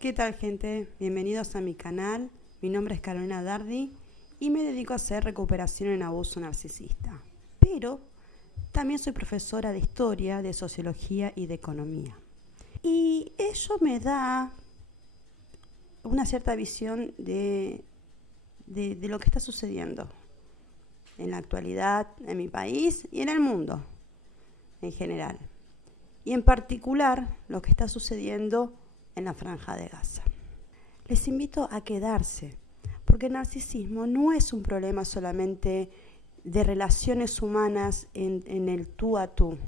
¿Qué tal, gente? Bienvenidos a mi canal. Mi nombre es Carolina Dardi y me dedico a hacer recuperación en abuso narcisista. Pero también soy profesora de historia, de sociología y de economía. Y eso me da una cierta visión de lo que está sucediendo en la actualidad, en mi país y en el mundo en general. Y en particular lo que está sucediendo en la Franja de Gaza. Les invito a quedarse, porque el narcisismo no es un problema solamente de relaciones humanas en el tú a tú,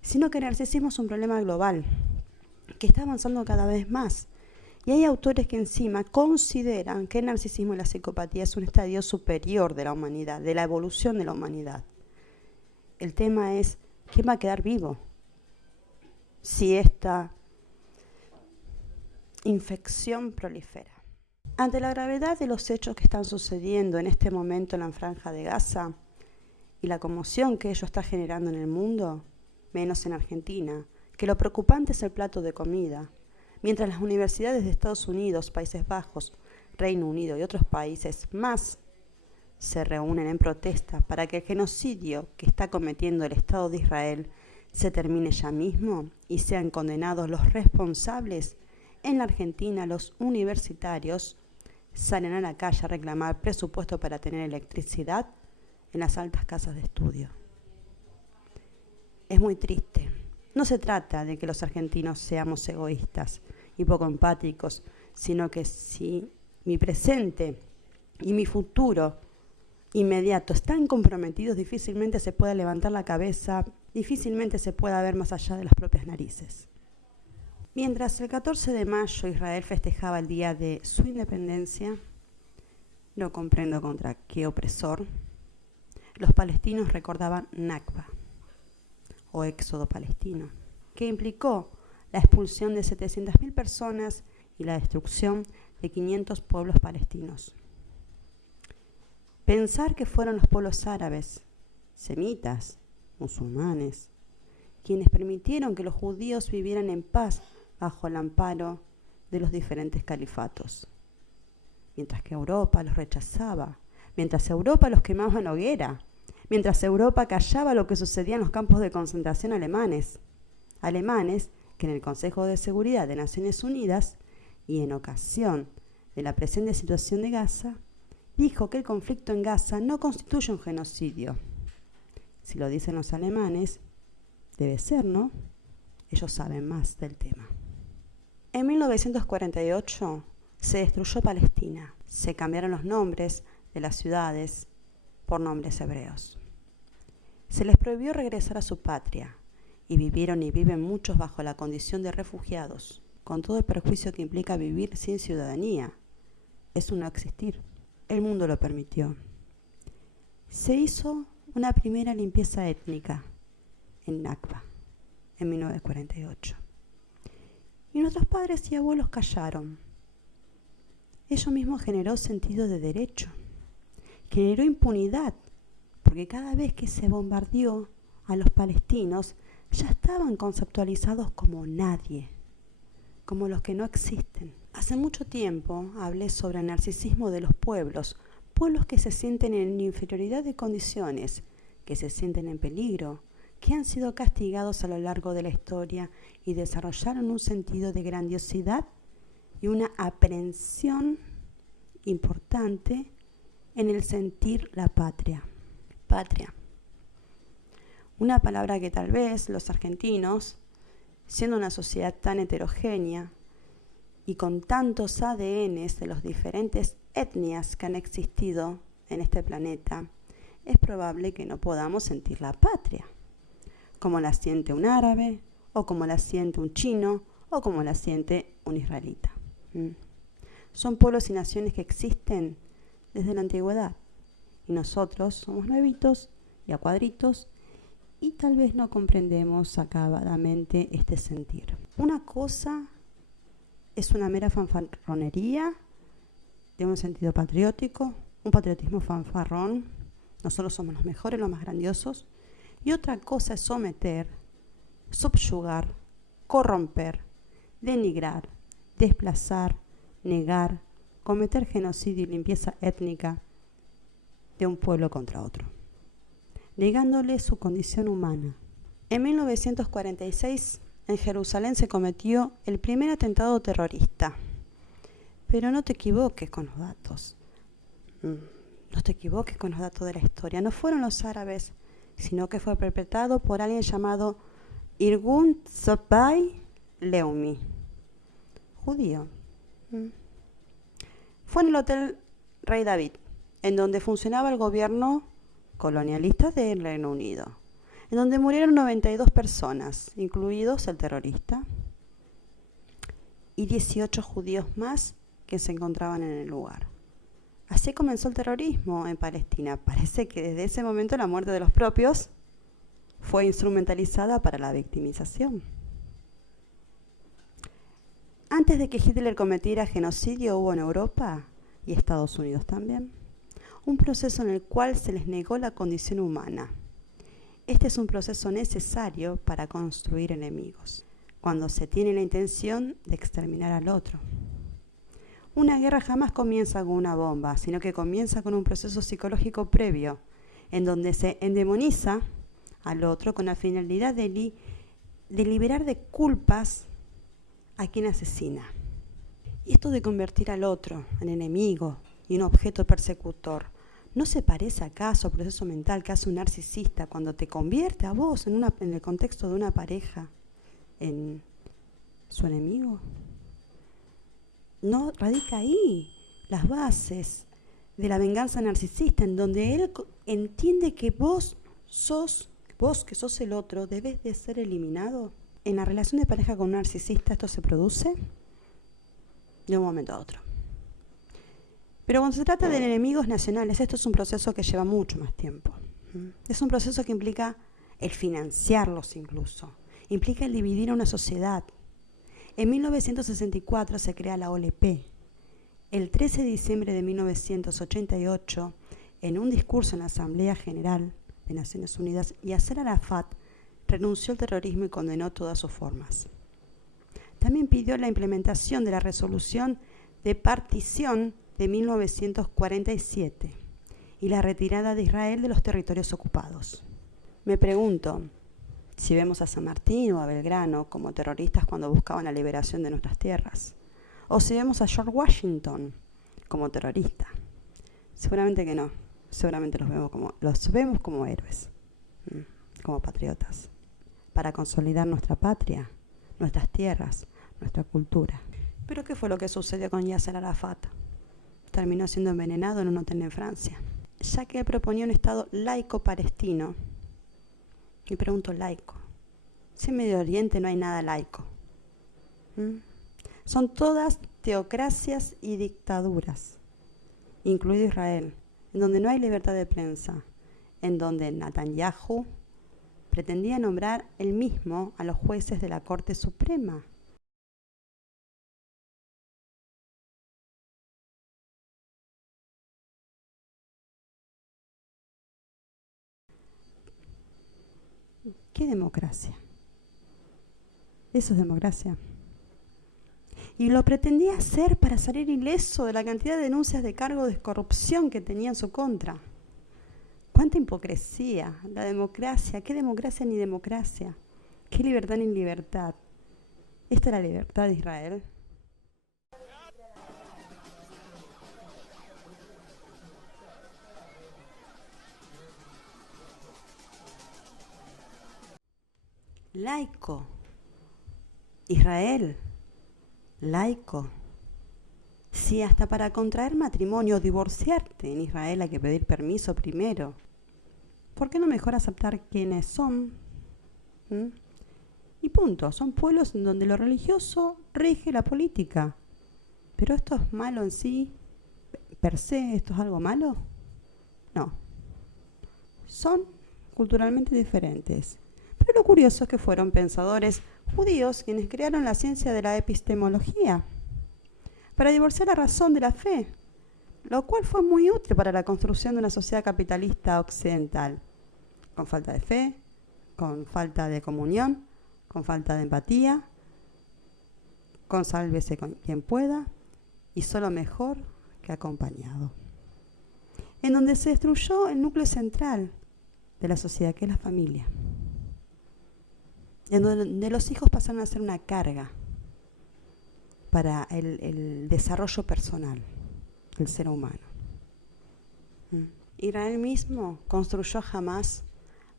sino que el narcisismo es un problema global, que está avanzando cada vez más. Y hay autores que encima consideran que el narcisismo y la psicopatía es un estadio superior de la humanidad, de la evolución de la humanidad. El tema es, ¿quién va a quedar vivo si esta infección prolifera? Ante la gravedad de los hechos que están sucediendo en este momento en la Franja de Gaza y la conmoción que ello está generando en el mundo, menos en Argentina, que lo preocupante es el plato de comida, mientras las universidades de Estados Unidos, Países Bajos, Reino Unido y otros países más se reúnen en protesta para que el genocidio que está cometiendo el Estado de Israel se termine ya mismo y sean condenados los responsables. En la Argentina, los universitarios salen a la calle a reclamar presupuesto para tener electricidad en las altas casas de estudio. Es muy triste. No se trata de que los argentinos seamos egoístas y poco empáticos, sino que si mi presente y mi futuro inmediato están comprometidos, difícilmente se pueda levantar la cabeza, difícilmente se pueda ver más allá de las propias narices. Mientras el 14 de mayo Israel festejaba el día de su independencia, no comprendo contra qué opresor, los palestinos recordaban Nakba, o éxodo palestino, que implicó la expulsión de 700.000 personas y la destrucción de 500 pueblos palestinos. Pensar que fueron los pueblos árabes, semitas, musulmanes, quienes permitieron que los judíos vivieran en paz bajo el amparo de los diferentes califatos, mientras que Europa los rechazaba, mientras Europa los quemaba en hoguera, mientras Europa callaba lo que sucedía en los campos de concentración alemanes que en el Consejo de Seguridad de Naciones Unidas y en ocasión de la presente situación de Gaza, dijo que el conflicto en Gaza no constituye un genocidio. Si lo dicen los alemanes, debe ser, ¿no? Ellos saben más del tema. En 1948 se destruyó Palestina. Se cambiaron los nombres de las ciudades por nombres hebreos. Se les prohibió regresar a su patria y vivieron y viven muchos bajo la condición de refugiados, con todo el perjuicio que implica vivir sin ciudadanía. Es un no existir. El mundo lo permitió. Se hizo una primera limpieza étnica en Nakba, en 1948. Y nuestros padres y abuelos callaron. Ello mismo generó sentido de derecho, generó impunidad, porque cada vez que se bombardeó a los palestinos, ya estaban conceptualizados como nadie, como los que no existen. Hace mucho tiempo hablé sobre el narcisismo de los pueblos que se sienten en inferioridad de condiciones, que se sienten en peligro, que han sido castigados a lo largo de la historia y desarrollaron un sentido de grandiosidad y una aprehensión importante en el sentir la patria. Patria. Una palabra que tal vez los argentinos, siendo una sociedad tan heterogénea y con tantos ADNs de las diferentes etnias que han existido en este planeta, es probable que no podamos sentir la patria, como la siente un árabe, o como la siente un chino, o como la siente un israelita. Son pueblos y naciones que existen desde la antigüedad, y nosotros somos nuevitos y a cuadritos, y tal vez no comprendemos acabadamente este sentir. Una cosa es una mera fanfarronería de un sentido patriótico, un patriotismo fanfarrón, nosotros somos los mejores, los más grandiosos, y otra cosa es someter, subyugar, corromper, denigrar, desplazar, negar, cometer genocidio y limpieza étnica de un pueblo contra otro, negándole su condición humana. En 1946, en Jerusalén se cometió el primer atentado terrorista. Pero no te equivoques con los datos. No te equivoques con los datos de la historia. No fueron los árabes, sino que fue perpetrado por alguien llamado Irgun Tzopay Leumi, judío. Fue en el Hotel Rey David, en donde funcionaba el gobierno colonialista del Reino Unido, en donde murieron 92 personas, incluidos el terrorista, y 18 judíos más que se encontraban en el lugar. Así comenzó el terrorismo en Palestina. Parece que desde ese momento la muerte de los propios fue instrumentalizada para la victimización. Antes de que Hitler cometiera genocidio, hubo en Europa, y Estados Unidos también, un proceso en el cual se les negó la condición humana. Este es un proceso necesario para construir enemigos, cuando se tiene la intención de exterminar al otro. Una guerra jamás comienza con una bomba, sino que comienza con un proceso psicológico previo, en donde se endemoniza al otro con la finalidad de liberar de culpas a quien asesina. Y esto de convertir al otro en enemigo y un objeto persecutor, ¿no se parece acaso al proceso mental que hace un narcisista cuando te convierte a vos en el contexto de una pareja en su enemigo? No radica ahí las bases de la venganza narcisista, en donde él entiende que vos que sos el otro, debes de ser eliminado. En la relación de pareja con un narcisista esto se produce de un momento a otro. Pero cuando se trata de enemigos nacionales, esto es un proceso que lleva mucho más tiempo. Es un proceso que implica el financiarlos incluso, implica el dividir a una sociedad. En 1964 se crea la OLP. El 13 de diciembre de 1988, en un discurso en la Asamblea General de Naciones Unidas, Yasser Arafat renunció al terrorismo y condenó todas sus formas. También pidió la implementación de la resolución de partición de 1947 y la retirada de Israel de los territorios ocupados. Me pregunto, si vemos a San Martín o a Belgrano como terroristas cuando buscaban la liberación de nuestras tierras, o si vemos a George Washington como terrorista. Seguramente que no, seguramente los vemos como héroes, como patriotas, para consolidar nuestra patria, nuestras tierras, nuestra cultura. Pero ¿qué fue lo que sucedió con Yasser Arafat? Terminó siendo envenenado en un hotel en Francia, ya que él proponía un Estado laico palestino. Y pregunto, laico. Si en Medio Oriente no hay nada laico. Son todas teocracias y dictaduras, incluido Israel, en donde no hay libertad de prensa, en donde Netanyahu pretendía nombrar él mismo a los jueces de la Corte Suprema. ¿Qué democracia? Eso es democracia. Y lo pretendía hacer para salir ileso de la cantidad de denuncias de cargo de corrupción que tenía en su contra. ¡Cuánta hipocresía! La democracia, ¿qué democracia ni democracia? ¿Qué libertad ni libertad? ¿Esta es la libertad de Israel? Laico. Israel. Laico. Si hasta para contraer matrimonio o divorciarte en Israel hay que pedir permiso primero, ¿por qué no mejor aceptar quiénes son? Y punto. Son pueblos en donde lo religioso rige la política. ¿Pero esto es malo en sí? ¿Per se esto es algo malo? No. Son culturalmente diferentes. Pero lo curioso es que fueron pensadores judíos quienes crearon la ciencia de la epistemología para divorciar la razón de la fe, lo cual fue muy útil para la construcción de una sociedad capitalista occidental, con falta de fe, con falta de comunión, con falta de empatía, consálvese con quien pueda y solo mejor que acompañado. En donde se destruyó el núcleo central de la sociedad, que es la familia. En donde los hijos pasaron a ser una carga para el desarrollo personal del ser humano. Israel mismo construyó Hamás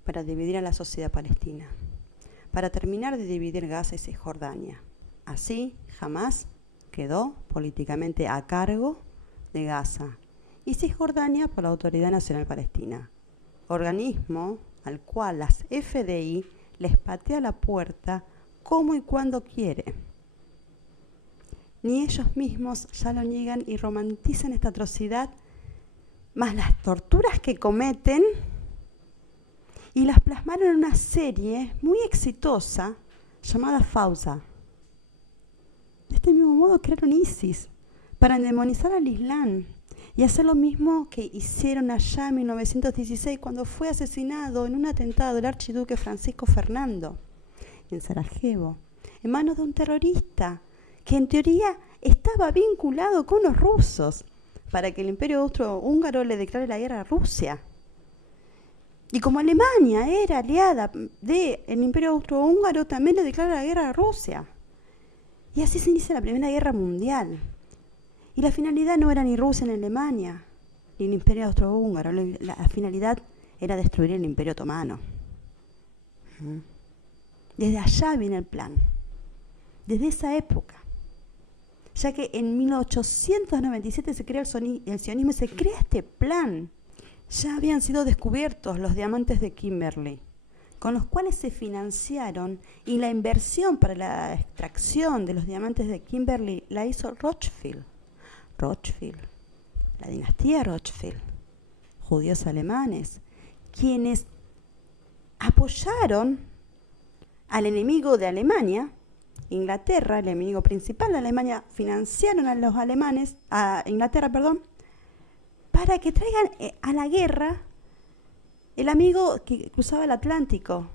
para dividir a la sociedad palestina, para terminar de dividir Gaza y Cisjordania. Así, Hamás quedó políticamente a cargo de Gaza y Cisjordania por la Autoridad Nacional Palestina, organismo al cual las FDI les patea la puerta como y cuando quiere. Ni ellos mismos ya lo niegan y romantizan esta atrocidad, más las torturas que cometen, y las plasmaron en una serie muy exitosa llamada Fauza. De este mismo modo crearon ISIS para endemonizar al Islam y hacer lo mismo que hicieron allá en 1916 cuando fue asesinado en un atentado el archiduque Francisco Fernando en Sarajevo, en manos de un terrorista que en teoría estaba vinculado con los rusos para que el Imperio Austrohúngaro le declare la guerra a Rusia. Y como Alemania era aliada del Imperio Austrohúngaro, también le declara la guerra a Rusia. Y así se inicia la Primera Guerra Mundial. Y la finalidad no era ni Rusia ni Alemania, ni el Imperio Austrohúngaro. La finalidad era destruir el Imperio Otomano. Desde allá viene el plan. Desde esa época. Ya que en 1897 se crea el sionismo y se crea este plan. Ya habían sido descubiertos los diamantes de Kimberley, con los cuales se financiaron, y la inversión para la extracción de los diamantes de Kimberley la hizo Rothschild, la dinastía Rothschild, judíos alemanes, quienes apoyaron al enemigo de Alemania, Inglaterra, el enemigo principal de Alemania, financiaron a los alemanes, a Inglaterra, para que traigan a la guerra el amigo que cruzaba el Atlántico.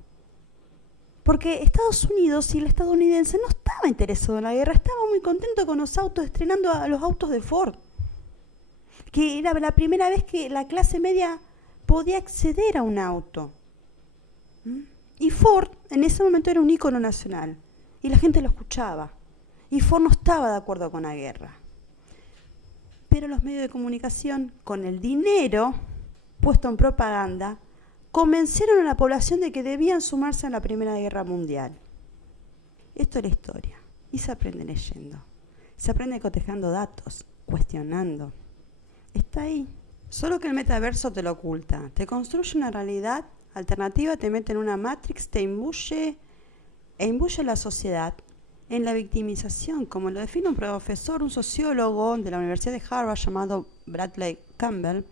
Porque Estados Unidos y el estadounidense no estaba interesado en la guerra, estaba muy contento con los autos, estrenando a los autos de Ford, que era la primera vez que la clase media podía acceder a un auto. Y Ford en ese momento era un ícono nacional, y la gente lo escuchaba, y Ford no estaba de acuerdo con la guerra. Pero los medios de comunicación, con el dinero puesto en propaganda, convencieron a la población de que debían sumarse a la Primera Guerra Mundial. Esto es la historia, y se aprende leyendo. Se aprende cotejando datos, cuestionando. Está ahí. Solo que el metaverso te lo oculta. Te construye una realidad alternativa, te mete en una Matrix, te imbuye a la sociedad en la victimización, como lo define un sociólogo de la Universidad de Harvard llamado Bradley Campbell,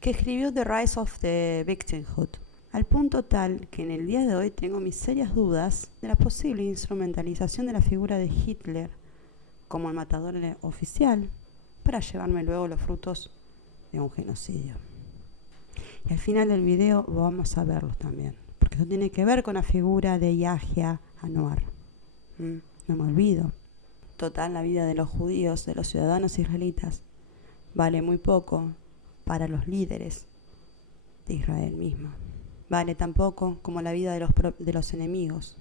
que escribió The Rise of the Victimhood, al punto tal que en el día de hoy tengo mis serias dudas de la posible instrumentalización de la figura de Hitler como el matador oficial para llevarme luego los frutos de un genocidio. Y al final del video vamos a verlos también, porque esto tiene que ver con la figura de Yahya Anwar. No me olvido. Total, la vida de los judíos, de los ciudadanos israelitas, vale muy poco para los líderes de Israel mismo. Vale tan poco como la vida de los enemigos.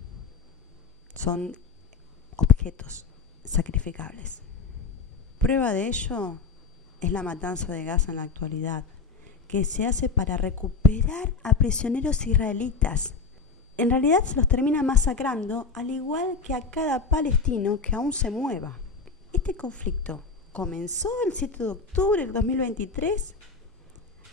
Son objetos sacrificables. Prueba de ello es la matanza de Gaza en la actualidad, que se hace para recuperar a prisioneros israelitas. En realidad se los termina masacrando, al igual que a cada palestino que aún se mueva. Este conflicto comenzó el 7 de octubre del 2023.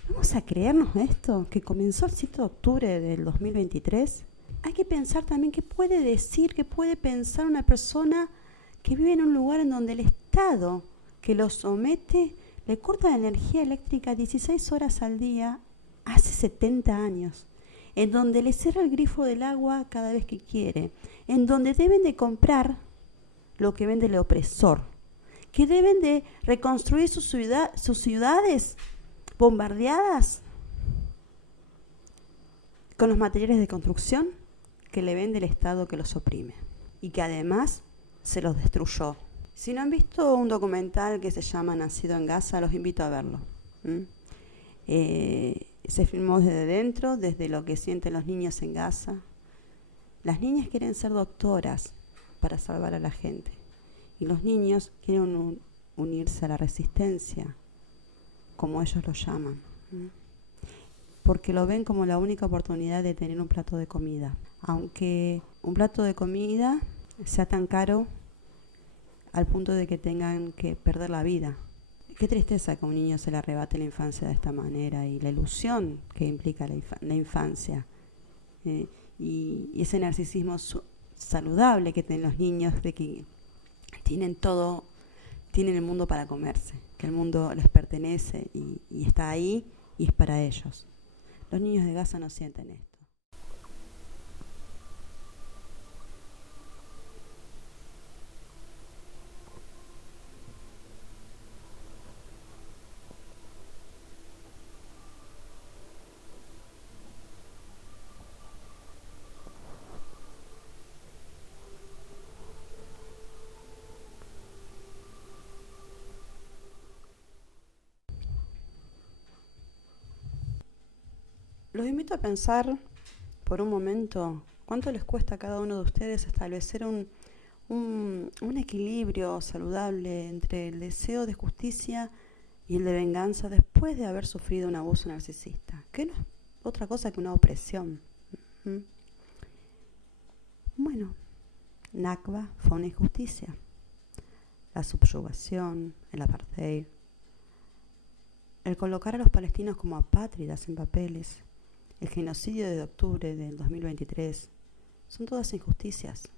¿Vamos a creernos esto? ¿Que comenzó el 7 de octubre del 2023? Hay que pensar también qué puede decir, qué puede pensar una persona que vive en un lugar en donde el Estado que lo somete le corta la energía eléctrica 16 horas al día hace 70 años. En donde le cierra el grifo del agua cada vez que quiere, en donde deben de comprar lo que vende el opresor, que deben de reconstruir sus ciudades bombardeadas con los materiales de construcción que le vende el Estado que los oprime, y que además se los destruyó. Si no han visto un documental que se llama Nacido en Gaza, los invito a verlo. Se filmó desde dentro, desde lo que sienten los niños en Gaza. Las niñas quieren ser doctoras para salvar a la gente. Y los niños quieren unirse a la resistencia, como ellos lo llaman. Porque lo ven como la única oportunidad de tener un plato de comida. Aunque un plato de comida sea tan caro al punto de que tengan que perder la vida. Qué tristeza que a un niño se le arrebate la infancia de esta manera y la ilusión que implica la infancia. Y ese narcisismo saludable que tienen los niños de que tienen todo, tienen el mundo para comerse, que el mundo les pertenece y está ahí y es para ellos. Los niños de Gaza no sienten esto. Los invito a pensar por un momento cuánto les cuesta a cada uno de ustedes establecer un equilibrio saludable entre el deseo de justicia y el de venganza después de haber sufrido un abuso narcisista, que no es otra cosa que una opresión. Bueno, Nakba fue una injusticia. La subyugación, el apartheid, el colocar a los palestinos como apátridas en papeles, el genocidio de octubre del 2023, son todas injusticias.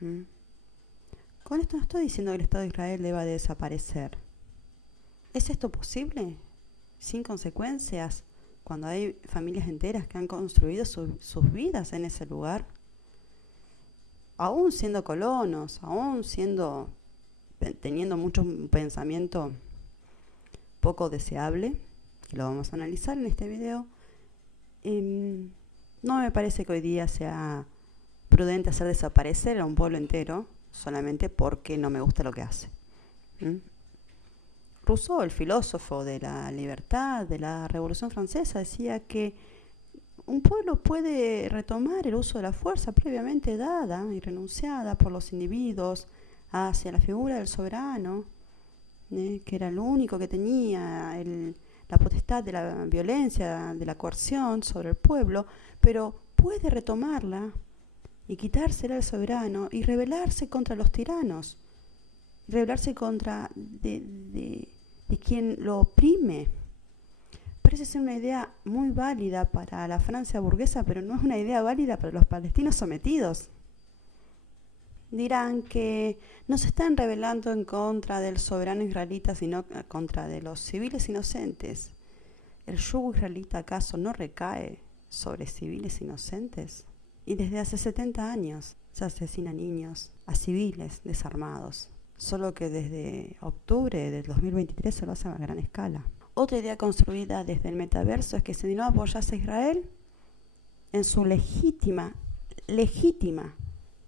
Con esto no estoy diciendo que el Estado de Israel deba desaparecer. ¿Es esto posible? Sin consecuencias, cuando hay familias enteras que han construido sus vidas en ese lugar, aún siendo colonos, aún teniendo mucho pensamiento poco deseable, que lo vamos a analizar en este video. No me parece que hoy día sea prudente hacer desaparecer a un pueblo entero solamente porque no me gusta lo que hace. Rousseau, el filósofo de la libertad, de la Revolución Francesa, decía que un pueblo puede retomar el uso de la fuerza previamente dada y renunciada por los individuos hacia la figura del soberano, que era el único que tenía la potestad de la violencia, de la coerción sobre el pueblo, pero puede retomarla y quitársela al soberano y rebelarse contra los tiranos, rebelarse contra de quien lo oprime. Parece ser una idea muy válida para la Francia burguesa, pero no es una idea válida para los palestinos sometidos. Dirán que no se están rebelando en contra del soberano israelita, sino contra de los civiles inocentes. ¿El yugo israelita acaso no recae sobre civiles inocentes? Y desde hace 70 años se asesina niños, a civiles desarmados, solo que desde octubre del 2023 se lo hace a gran escala. Otra idea construida desde el metaverso es que si no apoyas a Israel en su legítima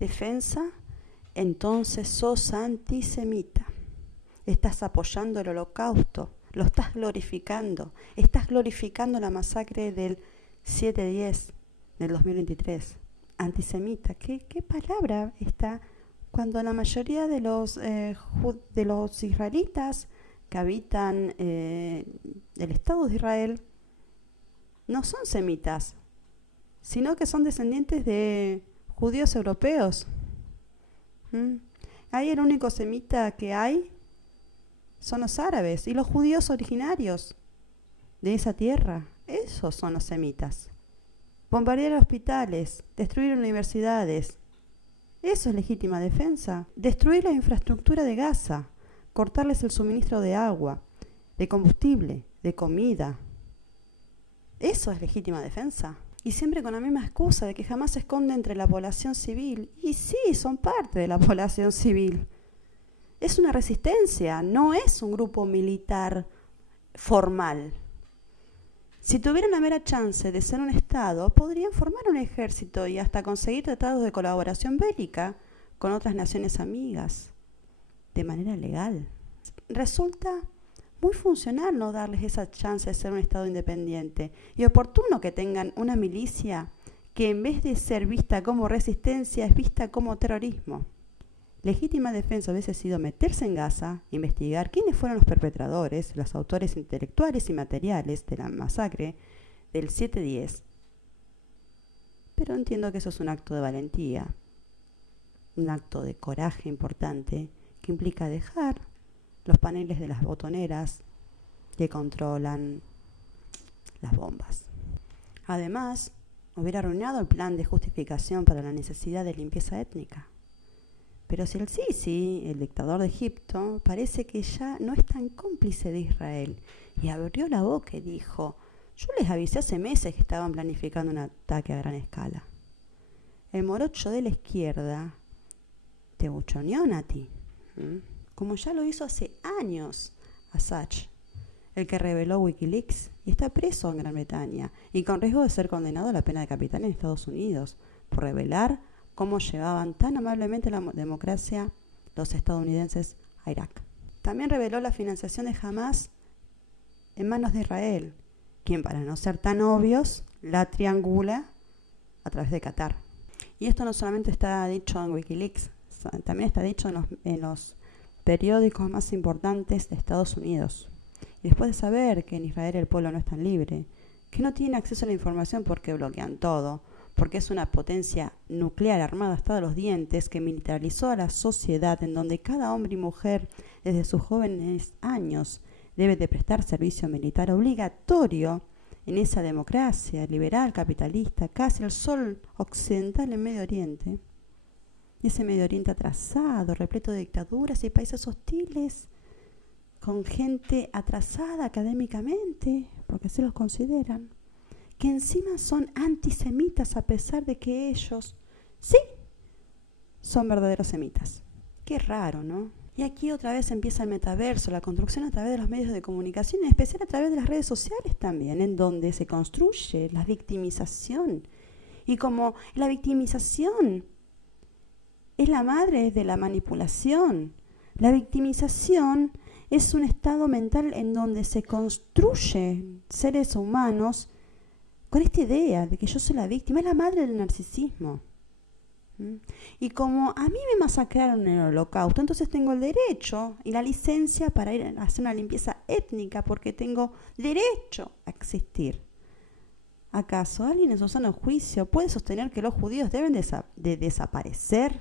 defensa, entonces sos antisemita. Estás apoyando el holocausto, lo estás glorificando la masacre del 7/10 del 2023. Antisemita, ¿qué palabra está? Cuando la mayoría de los israelitas que habitan el Estado de Israel no son semitas, sino que son descendientes de judíos europeos. Ahí el único semita que hay son los árabes y los judíos originarios de esa tierra. Esos son los semitas. Bombardear hospitales, destruir universidades. Eso es legítima defensa. Destruir la infraestructura de Gaza, cortarles el suministro de agua, de combustible, de comida. Eso es legítima defensa. Y siempre con la misma excusa de que jamás se esconde entre la población civil. Y sí, son parte de la población civil. Es una resistencia, no es un grupo militar formal. Si tuvieran la mera chance de ser un Estado, podrían formar un ejército y hasta conseguir tratados de colaboración bélica con otras naciones amigas de manera legal. Resulta muy funcional no darles esa chance de ser un Estado independiente y oportuno que tengan una milicia que en vez de ser vista como resistencia es vista como terrorismo. Legítima defensa hubiese sido meterse en Gaza, investigar quiénes fueron los perpetradores, los autores intelectuales y materiales de la masacre del 7-10. Pero entiendo que eso es un acto de valentía, un acto de coraje importante que implica dejar los paneles de las botoneras que controlan las bombas. Además, hubiera arruinado el plan de justificación para la necesidad de limpieza étnica. Pero si el Sisi, el dictador de Egipto, parece que ya no es tan cómplice de Israel y abrió la boca y dijo: yo les avisé hace meses que estaban planificando un ataque a gran escala. El morocho de la izquierda te buchoneó, Nati, como ya lo hizo hace años Assange, el que reveló Wikileaks y está preso en Gran Bretaña y con riesgo de ser condenado a la pena de capital en Estados Unidos por revelar cómo llevaban tan amablemente la democracia los estadounidenses a Irak. También reveló la financiación de Hamas en manos de Israel, quien, para no ser tan obvios, la triangula a través de Qatar. Y esto no solamente está dicho en Wikileaks, también está dicho en los periódicos más importantes de Estados Unidos. Y después de saber que en Israel el pueblo no es tan libre, que no tiene acceso a la información porque bloquean todo, porque es una potencia nuclear armada hasta los dientes que militarizó a la sociedad, en donde cada hombre y mujer desde sus jóvenes años debe de prestar servicio militar obligatorio en esa democracia liberal, capitalista, casi el sol occidental en Medio Oriente. Ese Medio Oriente atrasado, repleto de dictaduras y países hostiles, con gente atrasada académicamente, porque así los consideran, que encima son antisemitas a pesar de que ellos, sí, son verdaderos semitas. Qué raro, ¿no? Y aquí otra vez empieza el metaverso, la construcción a través de los medios de comunicación, en especial a través de las redes sociales también, en donde se construye la victimización. Y como la victimización es la madre de la manipulación, la victimización es un estado mental en donde se construyen seres humanos con esta idea de que yo soy la víctima, es la madre del narcisismo. Y como a mí me masacraron en el Holocausto, entonces tengo el derecho y la licencia para ir a hacer una limpieza étnica porque tengo derecho a existir. ¿Acaso alguien en su sano juicio puede sostener que los judíos deben de desaparecer?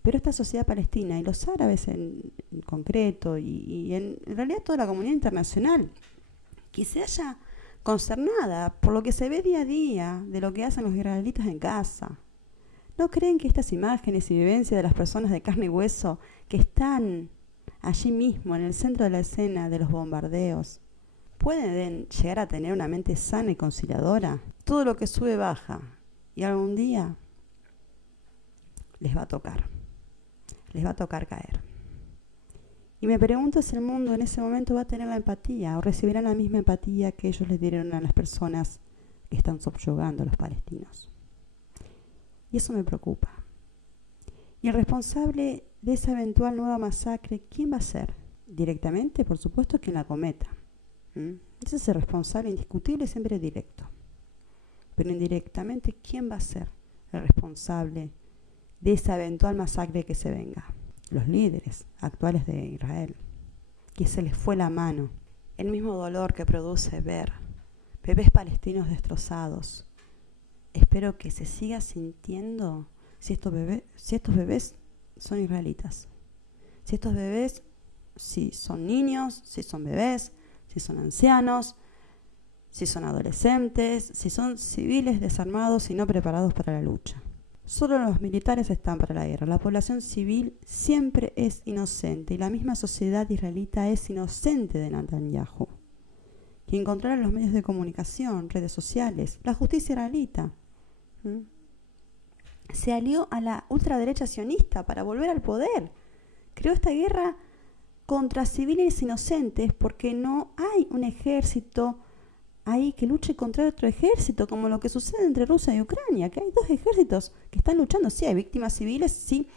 Pero esta sociedad palestina y los árabes en concreto y en realidad toda la comunidad internacional que se haya consternada por lo que se ve día a día de lo que hacen los israelitas en Gaza. ¿No creen que estas imágenes y vivencias de las personas de carne y hueso que están allí mismo en el centro de la escena de los bombardeos pueden llegar a tener una mente sana y conciliadora? Todo lo que sube baja y algún día les va a tocar caer. Y me pregunto si el mundo en ese momento va a tener la empatía o recibirán la misma empatía que ellos les dieron a las personas que están subyugando a los palestinos. Y eso me preocupa. Y el responsable de esa eventual nueva masacre, ¿quién va a ser? Directamente, por supuesto, quien la cometa. Ese es el responsable indiscutible, siempre directo. Pero indirectamente, ¿quién va a ser el responsable de esa eventual masacre que se venga? Los líderes actuales de Israel, que se les fue la mano. El mismo dolor que produce ver bebés palestinos destrozados. Espero que se siga sintiendo si estos bebés son israelitas. Si estos bebés, si son niños, si son bebés, si son ancianos, si son adolescentes, si son civiles desarmados y no preparados para la lucha. Solo los militares están para la guerra. La población civil siempre es inocente y la misma sociedad israelita es inocente de Netanyahu, quien controla los medios de comunicación, redes sociales, la justicia israelita. Se alió a la ultraderecha sionista para volver al poder. Creó esta guerra contra civiles inocentes porque no hay un ejército ahí que luche contra otro ejército, como lo que sucede entre Rusia y Ucrania, que hay dos ejércitos que están luchando. Sí, hay víctimas civiles, sí,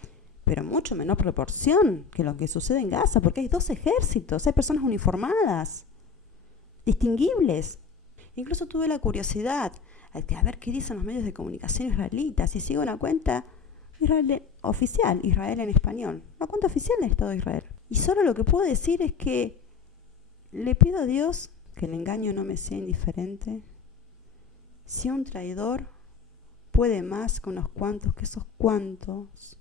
pero mucho menor proporción que lo que sucede en Gaza, porque hay 2 ejércitos, hay personas uniformadas, distinguibles. Incluso tuve la curiosidad a ver qué dicen los medios de comunicación israelitas, y sigo una cuenta oficial, Israel en español, una cuenta oficial del Estado de Israel. Y solo lo que puedo decir es que le pido a Dios que el engaño no me sea indiferente. Si un traidor puede más que unos cuantos, que esos cuantos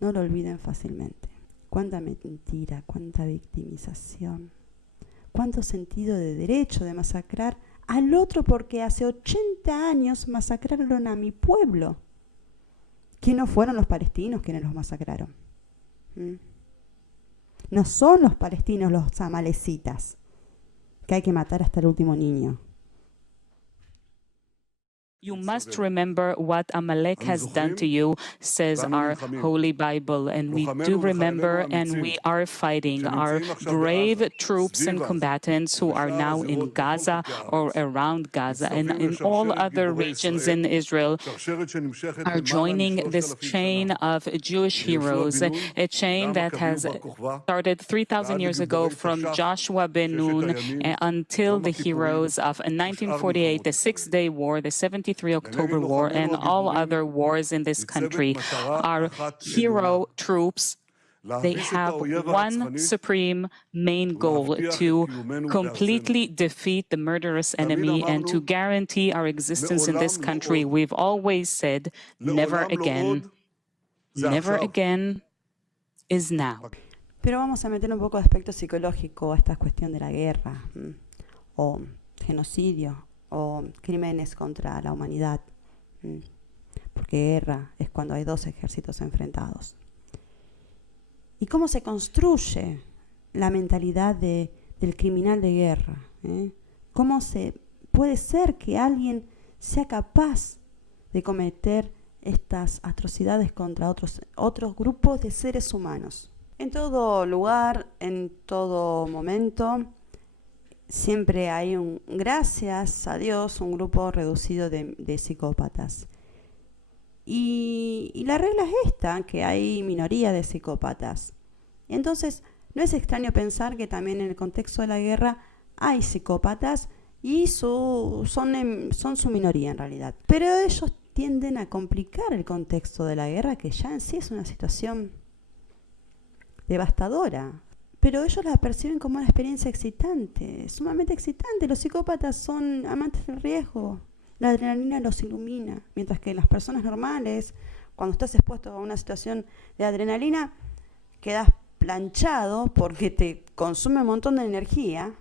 no lo olviden fácilmente. Cuánta mentira, cuánta victimización, cuánto sentido de derecho de masacrar al otro porque hace 80 años masacraron a mi pueblo, que no fueron los palestinos quienes los masacraron. No son los palestinos los amalecitas, que hay que matar hasta el último niño. You must remember what Amalek has done to you, says our Holy Bible. And we do remember, and we are fighting. Our brave troops and combatants who are now in Gaza or around Gaza and in all other regions in Israel are joining this chain of Jewish heroes, a chain that has started 3,000 years ago from Joshua ben Nun until the heroes of 1948, the Six-Day War, the 73 October War, and all other wars in this country. Our hero troops, they have one supreme main goal: to completely defeat the murderous enemy and to guarantee our existence in this country. We've always said, never again is now. Pero vamos a meter un poco de aspecto psicológico a esta cuestión de la guerra, o genocidio, o crímenes contra la humanidad, porque guerra es cuando hay 2 ejércitos enfrentados. ¿Y cómo se construye la mentalidad del criminal de guerra? ¿Cómo puede ser que alguien sea capaz de cometer estas atrocidades contra otros grupos de seres humanos? En todo lugar, en todo momento, siempre hay gracias a Dios, un grupo reducido de psicópatas. Y la regla es esta, que hay minoría de psicópatas. Entonces, no es extraño pensar que también en el contexto de la guerra hay psicópatas y son su minoría en realidad. Pero ellos tienden a complicar el contexto de la guerra, que ya en sí es una situación devastadora. Pero ellos la perciben como una experiencia excitante, sumamente excitante. Los psicópatas son amantes del riesgo. La adrenalina los ilumina, mientras que las personas normales, cuando estás expuesto a una situación de adrenalina, quedas planchado porque te consume un montón de energía.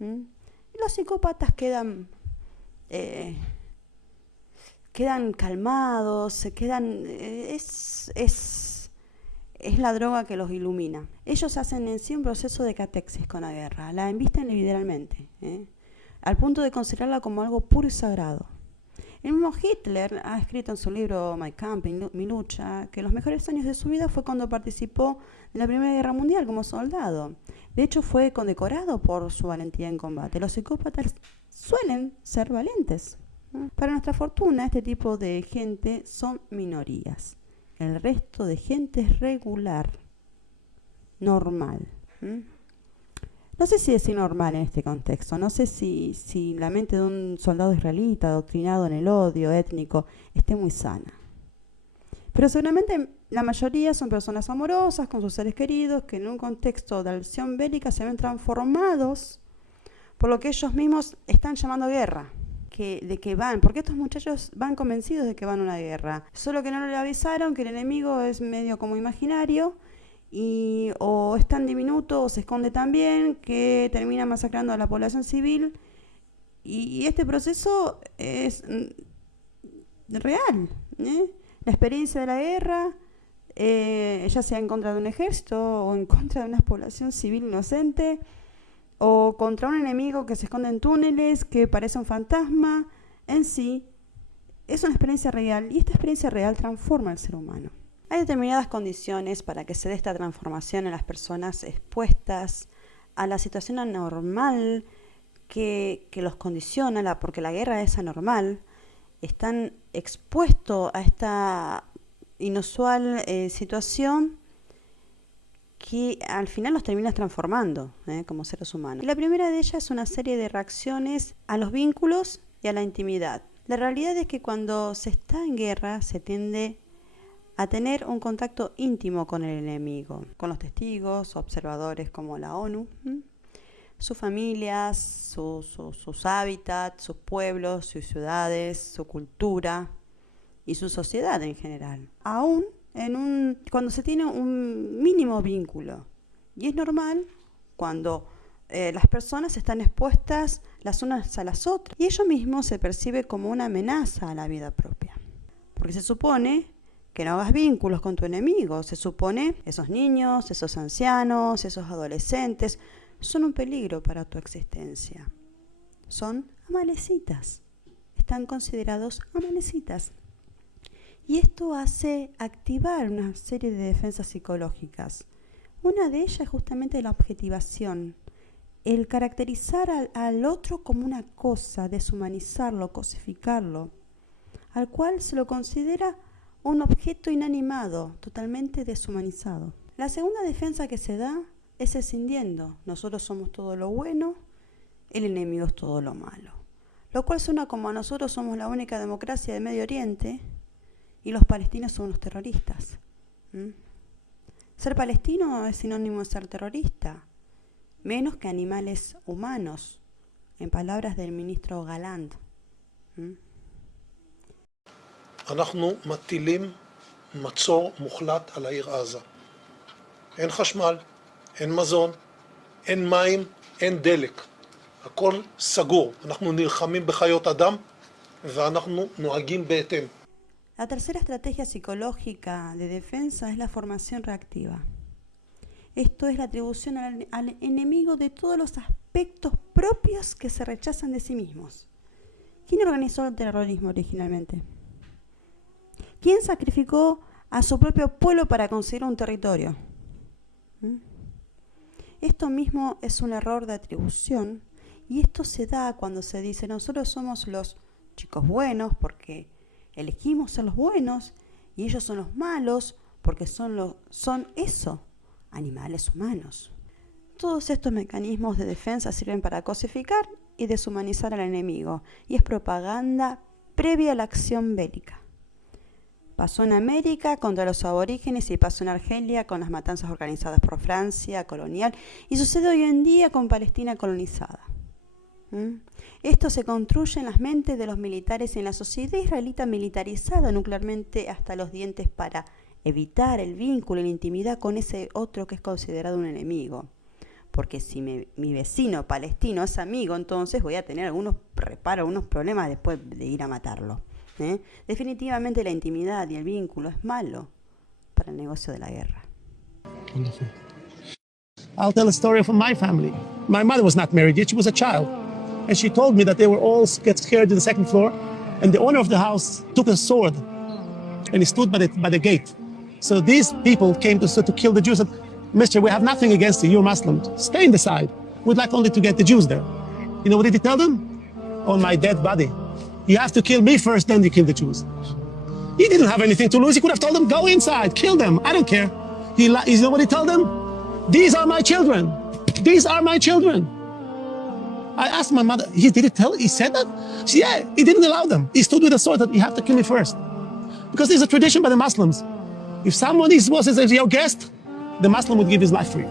Y los psicópatas quedan calmados, es la droga que los ilumina. Ellos hacen en sí un proceso de catexis con la guerra, la embisten literalmente, al punto de considerarla como algo puro y sagrado. El mismo Hitler ha escrito en su libro Mein Kampf, Mi lucha, que los mejores años de su vida fue cuando participó en la Primera Guerra Mundial como soldado. De hecho, fue condecorado por su valentía en combate. Los psicópatas suelen ser valientes. Para nuestra fortuna, este tipo de gente son minorías. El resto de gente es regular, normal. No sé si decir normal en este contexto, no sé si la mente de un soldado israelita adoctrinado en el odio étnico esté muy sana. Pero seguramente la mayoría son personas amorosas con sus seres queridos que en un contexto de acción bélica se ven transformados por lo que ellos mismos están llamando guerra. De que van, porque estos muchachos van convencidos de que van a una guerra, solo que no le avisaron que el enemigo es medio como imaginario o es tan diminuto o se esconde tan bien que termina masacrando a la población civil, y este proceso es real, La experiencia de la guerra, ya sea en contra de un ejército o en contra de una población civil inocente, o contra un enemigo que se esconde en túneles, que parece un fantasma, en sí es una experiencia real, y esta experiencia real transforma al ser humano. Hay determinadas condiciones para que se dé esta transformación en las personas expuestas a la situación anormal que los condiciona, porque la guerra es anormal. Están expuestos a esta inusual situación que al final nos termina transformando como seres humanos. Y la primera de ellas es una serie de reacciones a los vínculos y a la intimidad. La realidad es que cuando se está en guerra se tiende a tener un contacto íntimo con el enemigo, con los testigos, observadores como la ONU, sus familias, sus hábitats, sus pueblos, sus ciudades, su cultura y su sociedad en general. Aún cuando se tiene un mínimo vínculo. Y es normal cuando las personas están expuestas las unas a las otras. Y ello mismo se percibe como una amenaza a la vida propia. Porque se supone que no hagas vínculos con tu enemigo. Se supone esos niños, esos ancianos, esos adolescentes son un peligro para tu existencia. Son amalecitas. Están considerados amalecitas. Y esto hace activar una serie de defensas psicológicas. Una de ellas es justamente la objetivación, el caracterizar al otro como una cosa, deshumanizarlo, cosificarlo, al cual se lo considera un objeto inanimado, totalmente deshumanizado. La segunda defensa que se da es escindiendo. Nosotros somos todo lo bueno, el enemigo es todo lo malo. Lo cual suena como a nosotros somos la única democracia de Medio Oriente, y los palestinos son los terroristas. Ser palestino es sinónimo de ser terrorista, menos que animales humanos, en palabras del ministro Galland. אנחנו מטילים מצור מוחלט על העיר עזה. אין חשמל, אין מזון, אין מים, אין דלק. הכל סגור. אנחנו נלחמים בחיות אדם ואנחנו נוהגים בהתאם. La tercera estrategia psicológica de defensa es la formación reactiva. Esto es la atribución al enemigo de todos los aspectos propios que se rechazan de sí mismos. ¿Quién organizó el terrorismo originalmente? ¿Quién sacrificó a su propio pueblo para conseguir un territorio? Esto mismo es un error de atribución, y esto se da cuando se dice nosotros somos los chicos buenos porque elegimos ser los buenos, y ellos son los malos porque son eso, animales humanos. Todos estos mecanismos de defensa sirven para cosificar y deshumanizar al enemigo, y es propaganda previa a la acción bélica. Pasó en América contra los aborígenes y pasó en Argelia con las matanzas organizadas por Francia colonial, y sucede hoy en día con Palestina colonizada. Esto se construye en las mentes de los militares y en la sociedad israelita militarizada nuclearmente hasta los dientes para evitar el vínculo y la intimidad con ese otro que es considerado un enemigo. Porque si mi vecino palestino es amigo, entonces voy a tener algunos problemas después de ir a matarlo. Definitivamente la intimidad y el vínculo es malo para el negocio de la guerra. Wonderful. I'll tell a story from my family. My mother was not married yet, she was a child. And she told me that they were all get scared in the second floor, and the owner of the house took a sword and he stood by the gate. So these people came to kill the Jews and Mister, we have nothing against you, you're Muslim. Stay in the side. We'd like only to get the Jews there. You know what did he tell them? On my dead body. You have to kill me first, then you kill the Jews. He didn't have anything to lose. He could have told them, go inside, kill them. I don't care. You know what he told them? These are my children. These are my children. I asked my mother, he said that? She, yeah, he didn't allow them. He stood with a sword that you have to kill me first. Because there's a tradition by the Muslims. If someone was your guest, the Muslim would give his life for you.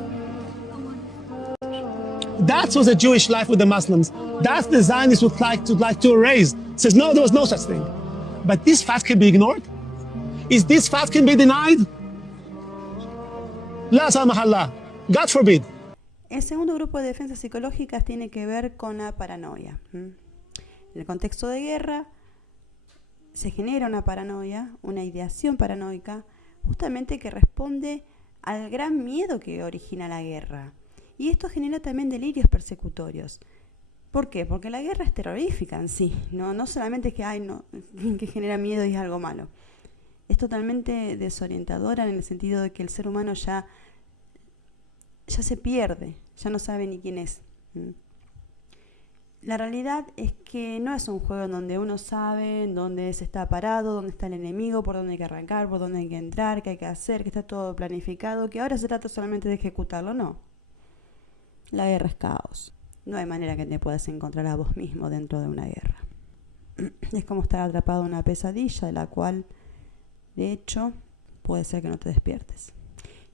That was a Jewish life with the Muslims. That's the Zionists would like to erase. Says, no, there was no such thing. But this fact can be ignored? Is this fact can be denied? La samahallah. God forbid. El segundo grupo de defensas psicológicas tiene que ver con la paranoia. En el contexto de guerra se genera una paranoia, una ideación paranoica, justamente que responde al gran miedo que origina la guerra. Y esto genera también delirios persecutorios. ¿Por qué? Porque la guerra es terrorífica en sí. No solamente es que genera miedo y es algo malo. Es totalmente desorientadora en el sentido de que el ser humano ya se pierde, ya no sabe ni quién es. La realidad es que no es un juego en donde uno sabe en dónde se está parado, dónde está el enemigo, por dónde hay que arrancar, por dónde hay que entrar, qué hay que hacer, que está todo planificado, que ahora se trata solamente de ejecutarlo. No. La guerra es caos. No hay manera que te puedas encontrar a vos mismo dentro de una guerra. Es como estar atrapado en una pesadilla de la cual, de hecho, puede ser que no te despiertes.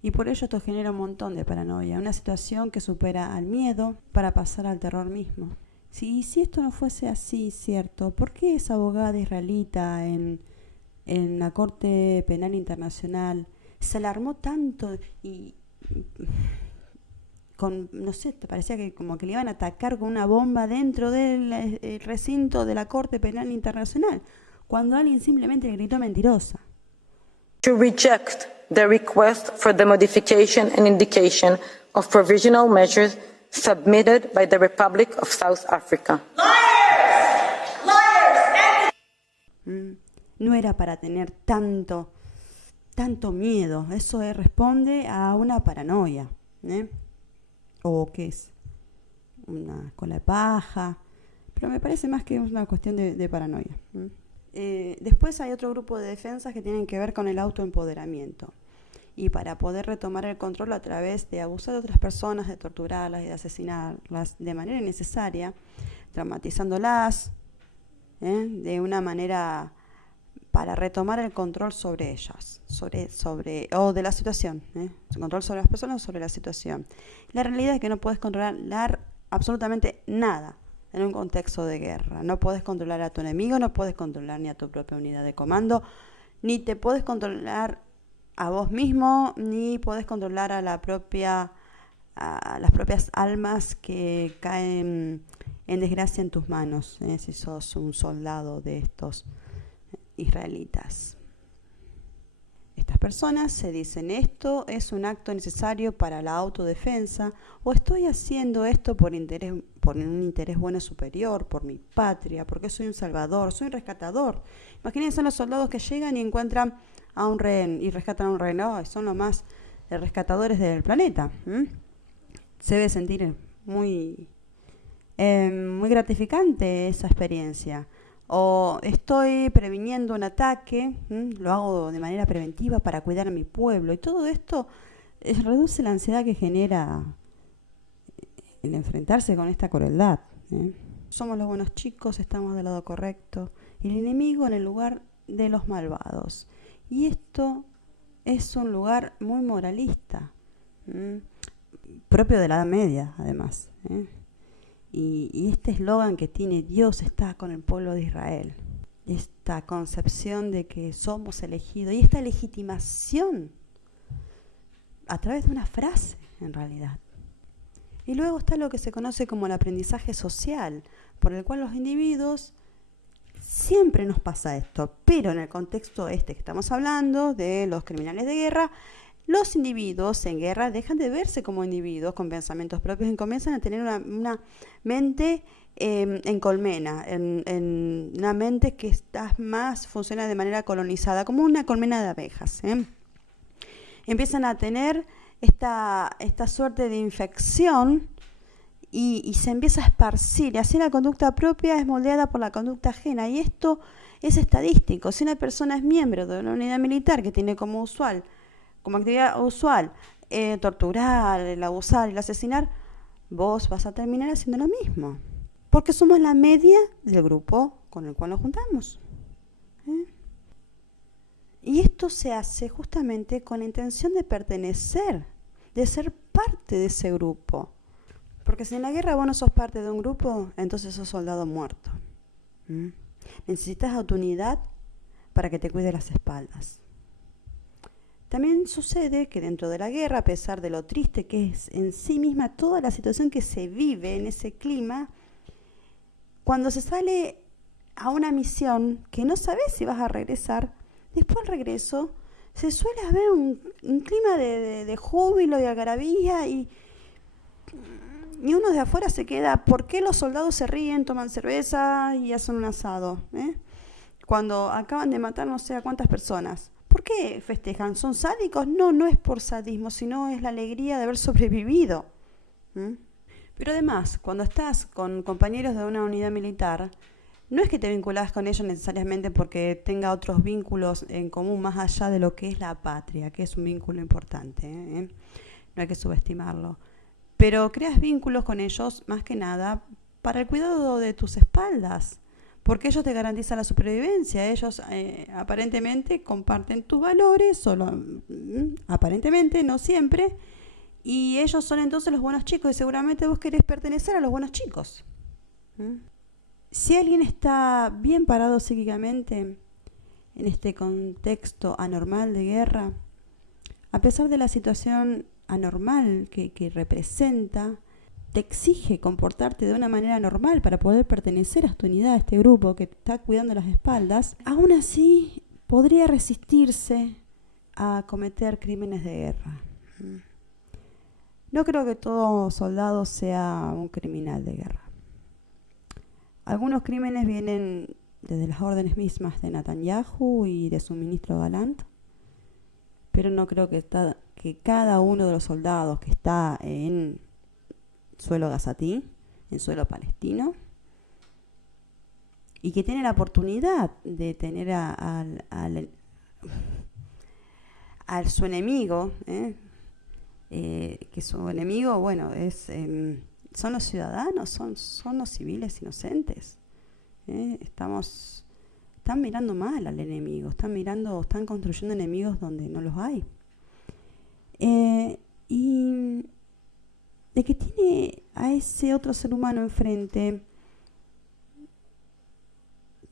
Y por ello esto genera un montón de paranoia, una situación que supera al miedo para pasar al terror mismo. Si esto no fuese así, cierto, ¿por qué esa abogada israelita en la Corte Penal Internacional se alarmó tanto y no sé, te parecía que como que le iban a atacar con una bomba dentro del recinto de la Corte Penal Internacional, cuando alguien simplemente le gritó mentirosa? To reject the request for the modification and indication of provisional measures submitted by the Republic of South Africa. No era para tener tanto miedo, eso responde a una paranoia, o qué es una cola de paja, pero me parece más que es una cuestión de paranoia. Después hay otro grupo de defensas que tienen que ver con el autoempoderamiento, y para poder retomar el control a través de abusar de otras personas, de torturarlas y de asesinarlas de manera innecesaria, traumatizándolas, de una manera para retomar el control sobre ellas, o de la situación, el control sobre las personas o sobre la situación. La realidad es que no puedes controlar absolutamente nada en un contexto de guerra. No puedes controlar a tu enemigo, no puedes controlar ni a tu propia unidad de comando, ni te puedes controlar a vos mismo, ni puedes controlar a las propias almas que caen en desgracia en tus manos, si sos un soldado de estos israelitas. Estas personas se dicen: esto es un acto necesario para la autodefensa, o estoy haciendo esto por un interés bueno superior, por mi patria, porque soy un salvador, soy un rescatador. Imagínense los soldados que llegan y encuentran a un rehén y rescatan a un rehén. Son los más rescatadores del planeta. Se debe sentir muy gratificante esa experiencia. O estoy previniendo un ataque, lo hago de manera preventiva para cuidar a mi pueblo. Y todo esto reduce la ansiedad que genera el enfrentarse con esta crueldad. Somos los buenos chicos, estamos del lado correcto, y el enemigo en el lugar de los malvados. Y esto es un lugar muy moralista, propio de la Edad Media, además. Y este eslogan que tiene: Dios está con el pueblo de Israel, esta concepción de que somos elegidos, y esta legitimación a través de una frase, en realidad. Y luego está lo que se conoce como el aprendizaje social, por el cual los individuos, siempre nos pasa esto, pero en el contexto que estamos hablando, de los criminales de guerra, los individuos en guerra dejan de verse como individuos con pensamientos propios y comienzan a tener una mente en colmena, en una mente que funciona de manera colonizada, como una colmena de abejas. Empiezan a tener esta suerte de infección y se empieza a esparcir, y así la conducta propia es moldeada por la conducta ajena, y esto es estadístico. Si una persona es miembro de una unidad militar que tiene como actividad usual torturar, el abusar y el asesinar, vos vas a terminar haciendo lo mismo, porque somos la media del grupo con el cual nos juntamos. Y esto se hace justamente con la intención de pertenecer, de ser parte de ese grupo. Porque si en la guerra vos no sos parte de un grupo, entonces sos soldado muerto. Necesitas a tu unidad para que te cuide las espaldas. También sucede que dentro de la guerra, a pesar de lo triste que es en sí misma toda la situación que se vive en ese clima, cuando se sale a una misión que no sabes si vas a regresar, después del regreso se suele haber un clima de júbilo y algarabía, y uno de afuera se queda: ¿por qué los soldados se ríen, toman cerveza y hacen un asado? Cuando acaban de matar no sé a cuántas personas. ¿Por qué festejan? ¿Son sádicos? No es por sadismo, sino es la alegría de haber sobrevivido. Pero además, cuando estás con compañeros de una unidad militar, no es que te vinculás con ellos necesariamente porque tenga otros vínculos en común más allá de lo que es la patria, que es un vínculo importante, ¿eh? No hay que subestimarlo. Pero creas vínculos con ellos más que nada para el cuidado de tus espaldas, porque ellos te garantizan la supervivencia. Ellos aparentemente comparten tus valores, solo aparentemente, no siempre, y ellos son entonces los buenos chicos y seguramente vos querés pertenecer a los buenos chicos. Si alguien está bien parado psíquicamente en este contexto anormal de guerra, a pesar de la situación anormal que representa, te exige comportarte de una manera normal para poder pertenecer a esta unidad, a este grupo que te está cuidando las espaldas, aún así podría resistirse a cometer crímenes de guerra. No creo que todo soldado sea un criminal de guerra. Algunos crímenes vienen desde las órdenes mismas de Netanyahu y de su ministro Gallant, pero no creo que cada uno de los soldados que está en suelo gazatí, en suelo palestino, y que tiene la oportunidad de tener a su enemigo, que su enemigo, bueno, son los ciudadanos, son los civiles inocentes. Están mirando mal al enemigo, están construyendo enemigos donde no los hay. Y de que tiene a ese otro ser humano enfrente,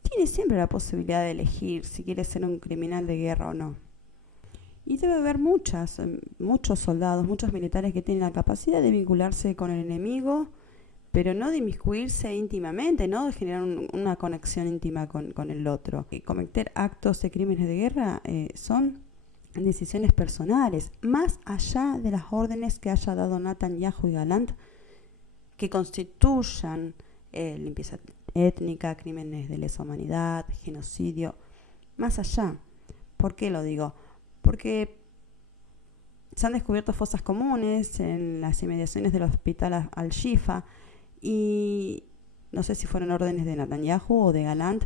tiene siempre la posibilidad de elegir si quiere ser un criminal de guerra o no. Y debe haber muchos soldados, muchos militares que tienen la capacidad de vincularse con el enemigo, pero no de inmiscuirse íntimamente, no de generar una conexión íntima con el otro. Cometer actos de crímenes de guerra son decisiones personales, más allá de las órdenes que haya dado Netanyahu y Gallant, que constituyan limpieza étnica, crímenes de lesa humanidad, genocidio, más allá. ¿Por qué lo digo? Porque se han descubierto fosas comunes en las inmediaciones del hospital Al-Shifa y no sé si fueron órdenes de Netanyahu o de Gallant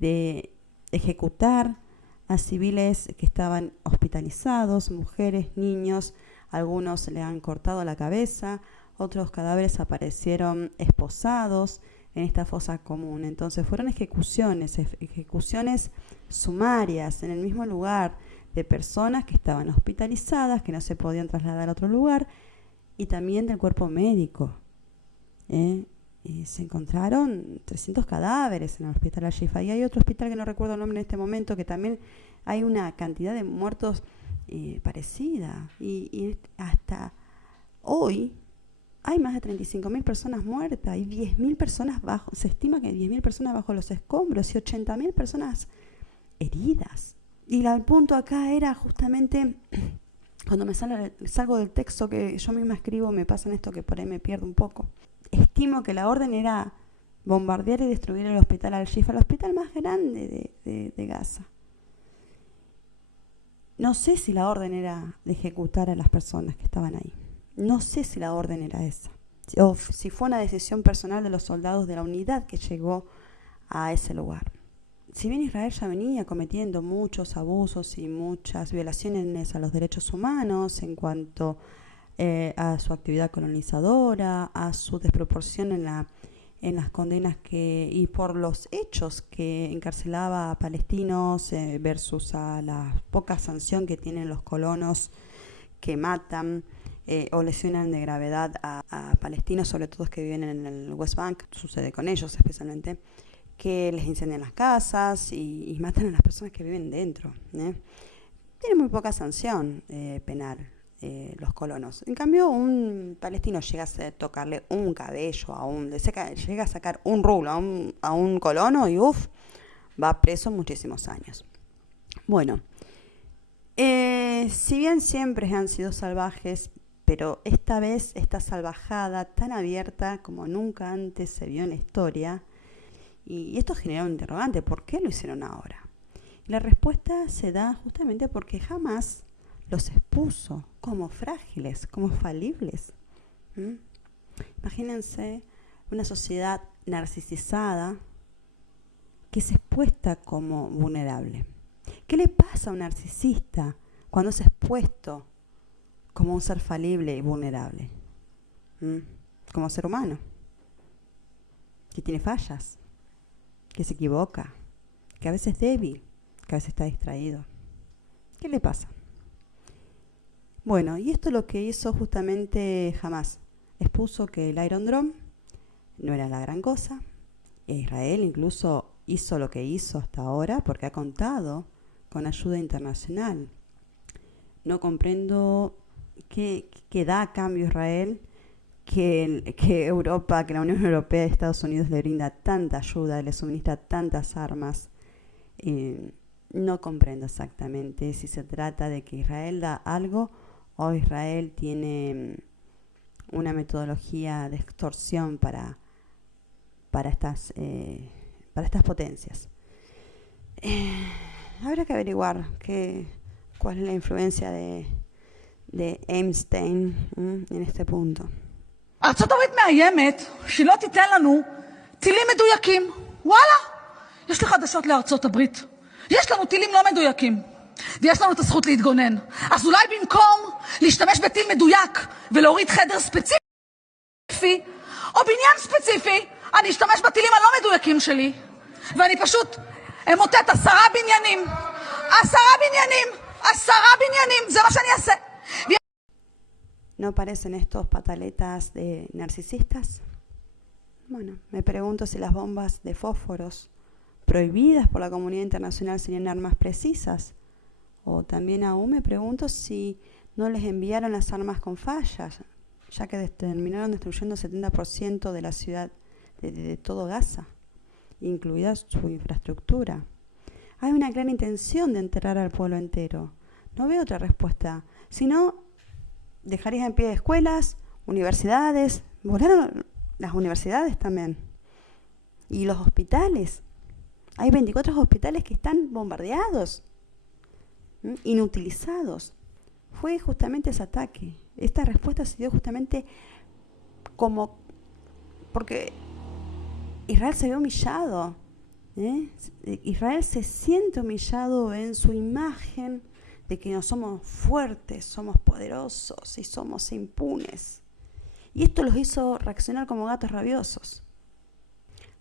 de ejecutar a civiles que estaban hospitalizados, mujeres, niños. Algunos le han cortado la cabeza, otros cadáveres aparecieron esposados en esta fosa común. Entonces fueron ejecuciones sumarias en el mismo lugar de personas que estaban hospitalizadas, que no se podían trasladar a otro lugar, y también del cuerpo médico. Y se encontraron 300 cadáveres en el hospital Al-Shifa. Y hay otro hospital que no recuerdo el nombre en este momento, que también hay una cantidad de muertos parecida. Y hasta hoy hay más de 35.000 personas muertas y 10.000 personas se estima que 10.000 personas bajo los escombros y 80.000 personas heridas. Y el punto acá era justamente, cuando salgo del texto que yo misma escribo, me pasa en esto que por ahí me pierdo un poco. Estimo que la orden era bombardear y destruir el hospital Al-Shifa, el hospital más grande de Gaza. No sé si la orden era de ejecutar a las personas que estaban ahí. No sé si la orden era esa. O si fue una decisión personal de los soldados de la unidad que llegó a ese lugar. Si bien Israel ya venía cometiendo muchos abusos y muchas violaciones a los derechos humanos en cuanto a su actividad colonizadora, a su desproporción en las condenas y por los hechos que encarcelaba a palestinos versus a la poca sanción que tienen los colonos que matan o lesionan de gravedad a palestinos, sobre todo los que viven en el West Bank, sucede con ellos especialmente, que les incendian las casas y matan a las personas que viven dentro. Tienen muy poca sanción penal los colonos. En cambio, un palestino llega a tocarle un cabello, llega a sacar un rulo a un colono y va preso muchísimos años. Bueno, si bien siempre han sido salvajes, pero esta vez esta salvajada tan abierta como nunca antes se vio en la historia, y esto genera un interrogante: ¿por qué lo hicieron ahora? Y la respuesta se da justamente porque jamás los expuso como frágiles, como falibles. Imagínense una sociedad narcisizada que es expuesta como vulnerable. ¿Qué le pasa a un narcisista cuando es expuesto como un ser falible y vulnerable? Como ser humano, que tiene fallas, que se equivoca, que a veces es débil, que a veces está distraído. ¿Qué le pasa? Bueno, y esto es lo que hizo justamente Hamás. Expuso que el Iron Dome no era la gran cosa. Israel incluso hizo lo que hizo hasta ahora porque ha contado con ayuda internacional. No comprendo qué da a cambio Israel que Europa, que la Unión Europea y Estados Unidos le brinda tanta ayuda, le suministra tantas armas. No comprendo exactamente si se trata de que Israel da algo o Israel tiene una metodología de extorsión para estas potencias. Habrá que averiguar cuál es la influencia de Einstein en este punto. ארצות הברית מאיימת שהיא לא תיתן לנו טילים מדויקים. וואלה, יש לי חדשות לארצות הברית. יש לנו טילים לא מדויקים, ויש לנו את הזכות להתגונן. אז אולי במקום להשתמש בטיל מדויק ולהוריד חדר ספציפי, או בניין ספציפי, אני אשתמש בטילים הלא מדויקים שלי, ואני פשוט אמוטט 10 בניינים. 10 בניינים, זה מה שאני אעשה. ¿No parecen estos pataletas de narcisistas? Bueno, me pregunto si las bombas de fósforos prohibidas por la comunidad internacional serían armas precisas. O también aún me pregunto si no les enviaron las armas con fallas, ya que terminaron destruyendo el 70% de la ciudad, de todo Gaza, incluida su infraestructura. Hay una clara intención de enterrar al pueblo entero. No veo otra respuesta. Si no, dejarías en pie escuelas, universidades. Volaron las universidades también. Y los hospitales. Hay 24 hospitales que están bombardeados, inutilizados. Fue justamente ese ataque. Esta respuesta se dio justamente porque Israel se ve humillado. Israel se siente humillado en su imagen de que no somos fuertes, somos poderosos y somos impunes. Y esto los hizo reaccionar como gatos rabiosos.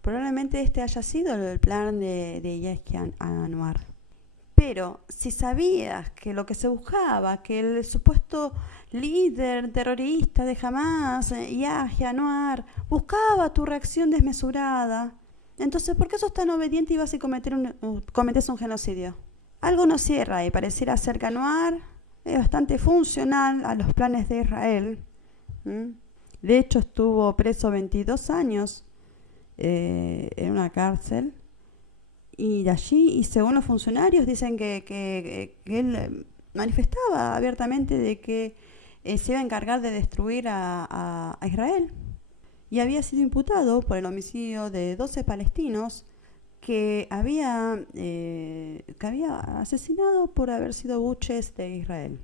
Probablemente este haya sido el plan de Yahya Anwar. Pero si sabías que lo que se buscaba, que el supuesto líder terrorista de Hamás, Yahya Anwar, buscaba tu reacción desmesurada, entonces ¿por qué sos tan obediente y vas a cometes un genocidio? Algo no cierra y pareciera ser que Anwar es bastante funcional a los planes de Israel. De hecho, estuvo preso 22 años en una cárcel y de allí, y según los funcionarios, dicen que él manifestaba abiertamente de que se iba a encargar de destruir a Israel, y había sido imputado por el homicidio de 12 palestinos que había asesinado por haber sido buches de Israel.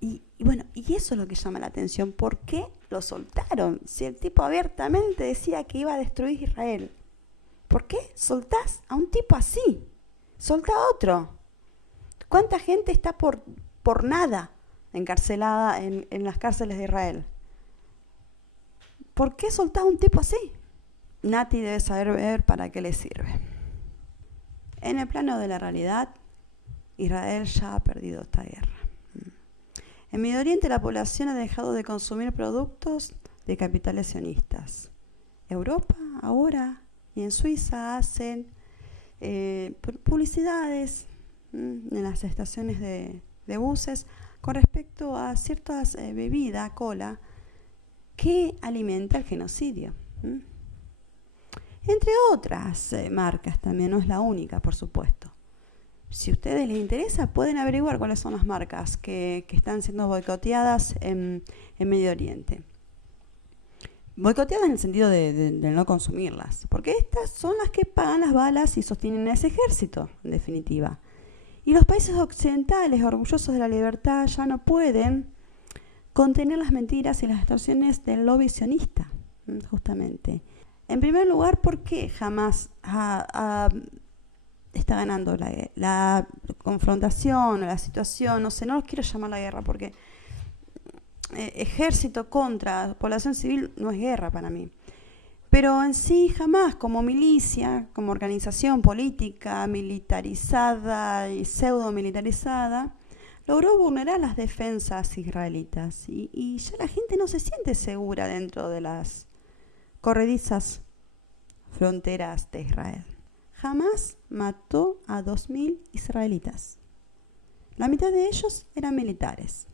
Y bueno, y eso es lo que llama la atención. ¿Por qué lo soltaron? Si el tipo abiertamente decía que iba a destruir Israel, ¿por qué soltás a un tipo así? Soltá a otro. ¿Cuánta gente está por nada encarcelada en las cárceles de Israel? ¿Por qué soltás a un tipo así? Nati debe saber ver para qué le sirve. En el plano de la realidad, Israel ya ha perdido esta guerra. En Medio Oriente la población ha dejado de consumir productos de capitales sionistas. Europa ahora y en Suiza hacen publicidades en las estaciones de buses con respecto a ciertas bebidas, cola, que alimenta el genocidio. Entre otras marcas también, no es la única, por supuesto. Si a ustedes les interesa, pueden averiguar cuáles son las marcas que están siendo boicoteadas en Medio Oriente. Boicoteadas en el sentido de no consumirlas, porque estas son las que pagan las balas y sostienen a ese ejército, en definitiva. Y los países occidentales, orgullosos de la libertad, ya no pueden contener las mentiras y las extorsiones del lobby sionista. justamente. En primer lugar, ¿por qué Hamás está ganando la confrontación o la situación? No sé, no los quiero llamar la guerra porque ejército contra población civil no es guerra para mí. Pero en sí Hamás, como milicia, como organización política militarizada y pseudo militarizada, logró vulnerar las defensas israelitas y ya la gente no se siente segura dentro de las corredizas fronteras de Israel. Hamás mató a 2.000 israelitas. La mitad de ellos eran militares.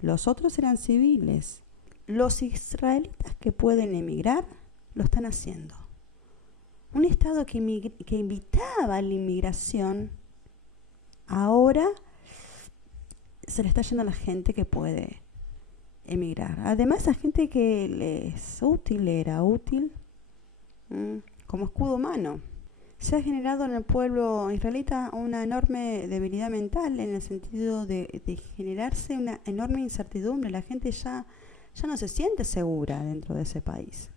Los otros eran civiles. Los israelitas que pueden emigrar lo están haciendo. Un Estado que invitaba a la inmigración, ahora se le está yendo a la gente que puede emigrar. Además, a gente que era útil como escudo humano. Se ha generado en el pueblo israelita una enorme debilidad mental en el sentido de generarse una enorme incertidumbre. La gente ya no se siente segura dentro de ese país.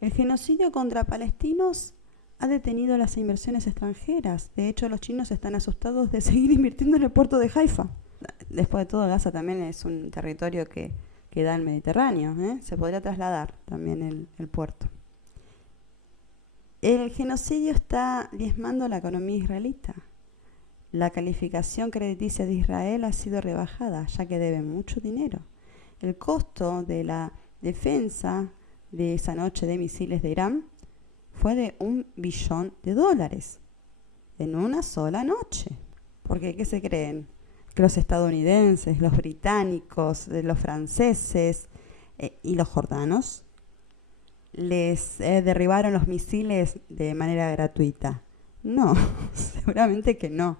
El genocidio contra palestinos ha detenido las inversiones extranjeras. De hecho, los chinos están asustados de seguir invirtiendo en el puerto de Haifa. Después de todo, Gaza también es un territorio que da al Mediterráneo. Se podría trasladar también el puerto. El genocidio está diezmando la economía israelita. La calificación crediticia de Israel ha sido rebajada, ya que debe mucho dinero. El costo de la defensa de esa noche de misiles de Irán fue de $1 billón en una sola noche. Porque, ¿qué se creen? Que los estadounidenses, los británicos, los franceses y los jordanos les derribaron los misiles de manera gratuita. No, seguramente que no.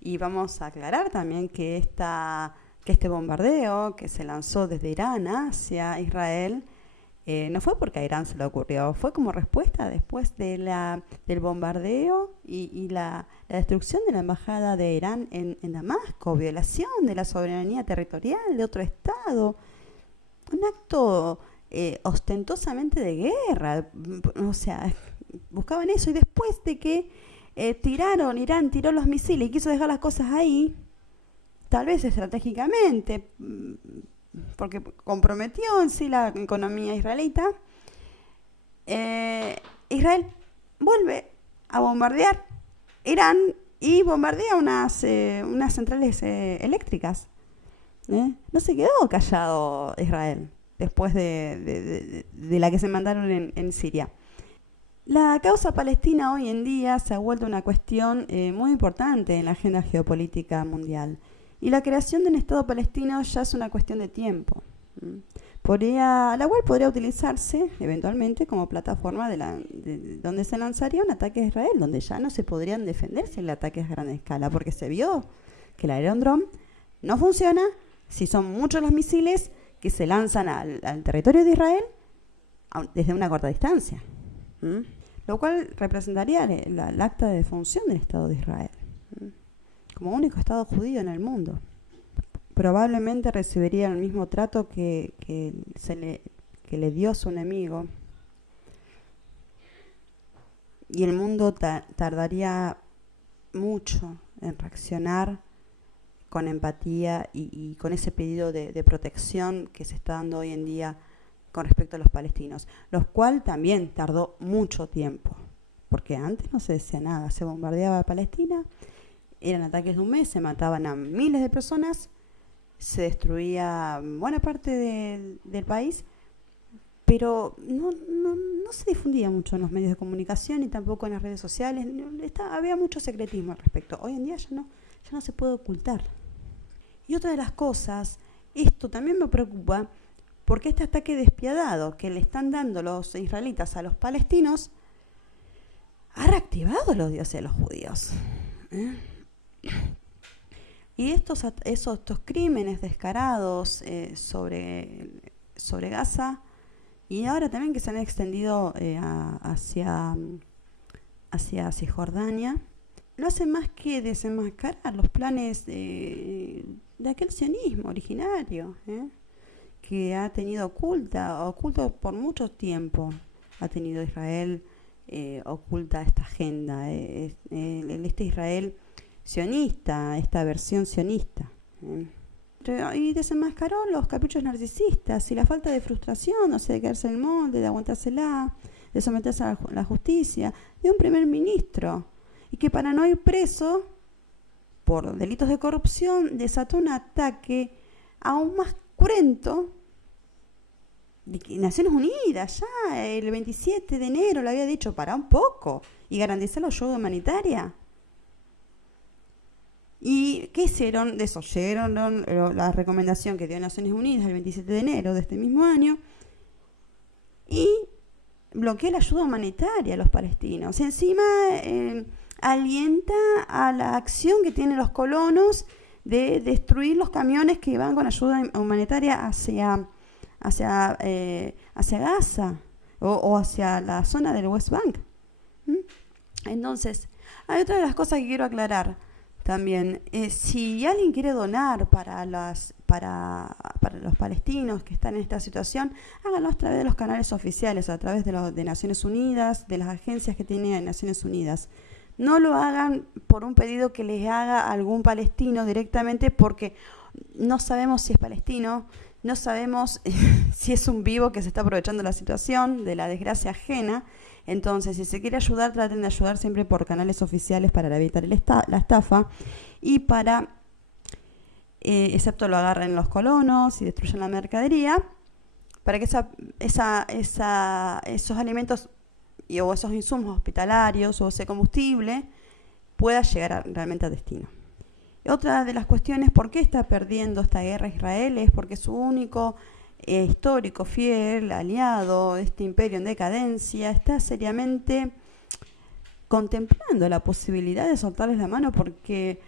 Y vamos a aclarar también que este bombardeo que se lanzó desde Irán hacia Israel no fue porque a Irán se le ocurrió, fue como respuesta después de del bombardeo y la destrucción de la embajada de Irán en Damasco, violación de la soberanía territorial de otro estado, un acto ostentosamente de guerra. O sea, buscaban eso, y después de que Irán tiró los misiles y quiso dejar las cosas ahí, tal vez estratégicamente, porque comprometió en sí la economía israelita, Israel vuelve a bombardear Irán y bombardea unas centrales eléctricas. No se quedó callado Israel después de la que se mandaron en Siria. La causa palestina hoy en día se ha vuelto una cuestión muy importante en la agenda geopolítica mundial. Y la creación de un Estado palestino ya es una cuestión de tiempo, la cual podría utilizarse eventualmente como plataforma donde se lanzaría un ataque a Israel, donde ya no se podrían defender si el ataque es a gran escala, porque se vio que el Iron Dome no funciona si son muchos los misiles que se lanzan al territorio de Israel desde una corta distancia, lo cual representaría el acta de defunción del Estado de Israel, como único Estado judío en el mundo. Probablemente recibiría el mismo trato que le dio su enemigo, y el mundo tardaría mucho en reaccionar con empatía y con ese pedido de protección que se está dando hoy en día con respecto a los palestinos, lo cual también tardó mucho tiempo, porque antes no se decía nada, se bombardeaba a Palestina, eran ataques de un mes, se mataban a miles de personas, se destruía buena parte del país, pero no se difundía mucho en los medios de comunicación y tampoco en las redes sociales. Había mucho secretismo al respecto. Hoy en día ya no se puede ocultar. Y otra de las cosas, esto también me preocupa, porque este ataque despiadado que le están dando los israelitas a los palestinos ha reactivado el odio hacia los judíos. Y estos crímenes descarados sobre Gaza, y ahora también que se han extendido hacia Cisjordania, no hacen más que desenmascarar los planes de aquel sionismo originario, que ha tenido oculto por mucho tiempo, ha tenido Israel oculta esta agenda, este Israel sionista, esta versión sionista. Y desenmascaró los caprichos narcisistas y la falta de frustración, o sea, de quedarse en el molde, de aguantársela, de someterse a la justicia, de un primer ministro, y que para no ir preso por delitos de corrupción desató un ataque aún más cruento de que Naciones Unidas ya el 27 de enero le había dicho para un poco y garantizar la ayuda humanitaria. ¿Y qué hicieron? Desoyeron la recomendación que dio Naciones Unidas el 27 de enero de este mismo año y bloqueó la ayuda humanitaria a los palestinos. Encima alienta a la acción que tienen los colonos de destruir los camiones que van con ayuda humanitaria hacia Gaza o hacia la zona del West Bank. Entonces, hay otra de las cosas que quiero aclarar también. Si alguien quiere donar para los palestinos que están en esta situación, háganlo a través de los canales oficiales, a través de Naciones Unidas, de las agencias que tiene Naciones Unidas. No lo hagan por un pedido que les haga algún palestino directamente, porque no sabemos si es palestino, no sabemos si es un vivo que se está aprovechando de la situación, de la desgracia ajena. Entonces, si se quiere ayudar, traten de ayudar siempre por canales oficiales para evitar la estafa y para, excepto lo agarren los colonos y destruyan la mercadería, para que esos alimentos o esos insumos hospitalarios o ese combustible pueda llegar realmente a destino. Otra de las cuestiones, ¿por qué está perdiendo esta guerra Israel? Es porque su único histórico, fiel, aliado de este imperio en decadencia, está seriamente contemplando la posibilidad de soltarles la mano, porque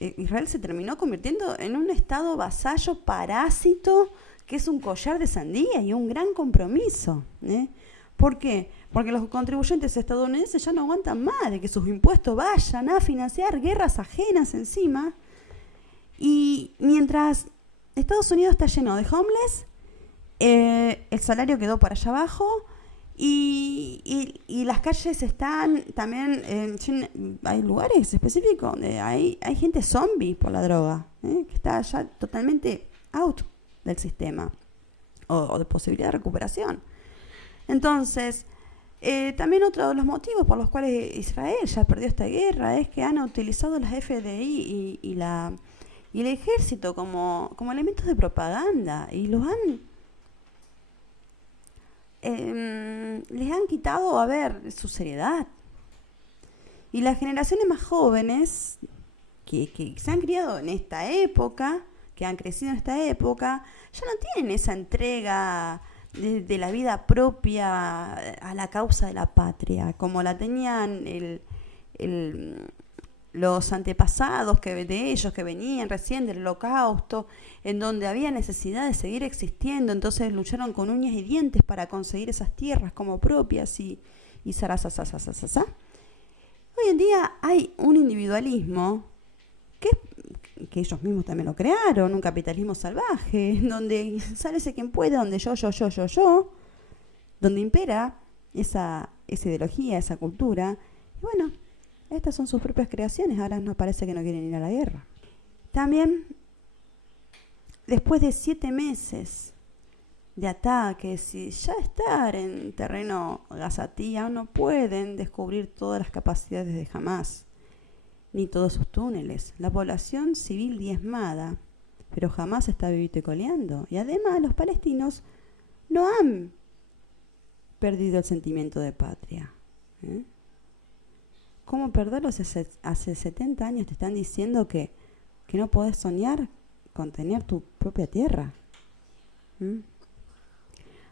Israel se terminó convirtiendo en un estado vasallo parásito que es un collar de sandía y un gran compromiso. ¿Por qué? Porque los contribuyentes estadounidenses ya no aguantan más de que sus impuestos vayan a financiar guerras ajenas encima. Y mientras Estados Unidos está lleno de homeless, el salario quedó para allá abajo y las calles están también, hay lugares específicos donde hay gente zombie por la droga, que está ya totalmente out del sistema o de posibilidad de recuperación. Entonces, también otro de los motivos por los cuales Israel ya perdió esta guerra es que han utilizado las FDI y el ejército como elementos de propaganda y los les han quitado, su seriedad. Y las generaciones más jóvenes que se han criado en esta época, que han crecido en esta época, ya no tienen esa entrega de la vida propia a la causa de la patria, como la tenían los antepasados de ellos que venían recién del Holocausto, en donde había necesidad de seguir existiendo, entonces lucharon con uñas y dientes para conseguir esas tierras como propias y sarasasasasasasá. Hoy en día hay un individualismo que ellos mismos también lo crearon, un capitalismo salvaje, donde sálvese quien pueda, donde yo, donde impera esa ideología, esa cultura. Y bueno, estas son sus propias creaciones, ahora nos parece que no quieren ir a la guerra. También, después de 7 meses de ataques y ya estar en terreno gazatí, aún no pueden descubrir todas las capacidades de Hamás, ni todos sus túneles. La población civil diezmada, pero jamás está vivito y coleando. Y además los palestinos no han perdido el sentimiento de patria. ¿Cómo perderlo si hace 70 años te están diciendo que no podés soñar con tener tu propia tierra?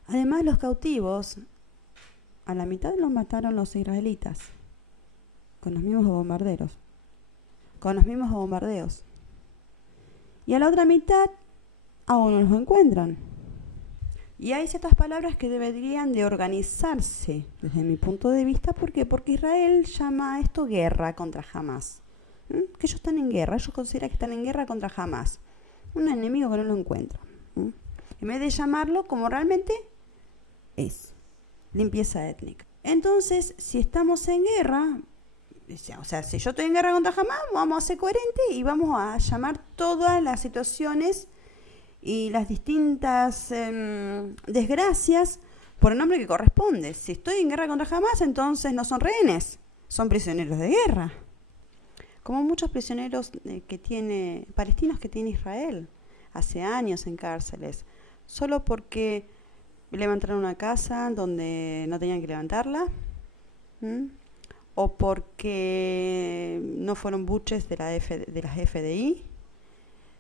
Además, los cautivos, a la mitad los mataron los israelitas, con los mismos bombardeos. Y a la otra mitad aún no los encuentran. Y hay ciertas palabras que deberían de organizarse desde mi punto de vista. ¿Por qué? Porque Israel llama a esto guerra contra Hamás. Que ellos están en guerra, ellos consideran que están en guerra contra Hamás, un enemigo que no lo encuentran. en vez de llamarlo como realmente es, limpieza étnica. Entonces, si estamos en guerra, o sea, si yo estoy en guerra contra Hamas, vamos a ser coherentes y vamos a llamar todas las situaciones y las distintas desgracias por el nombre que corresponde. Si estoy en guerra contra Hamas, entonces no son rehenes, son prisioneros de guerra. Como muchos prisioneros palestinos que tiene Israel hace años en cárceles, solo porque levantaron una casa donde no tenían que levantarla, o porque no fueron buches de las FDI.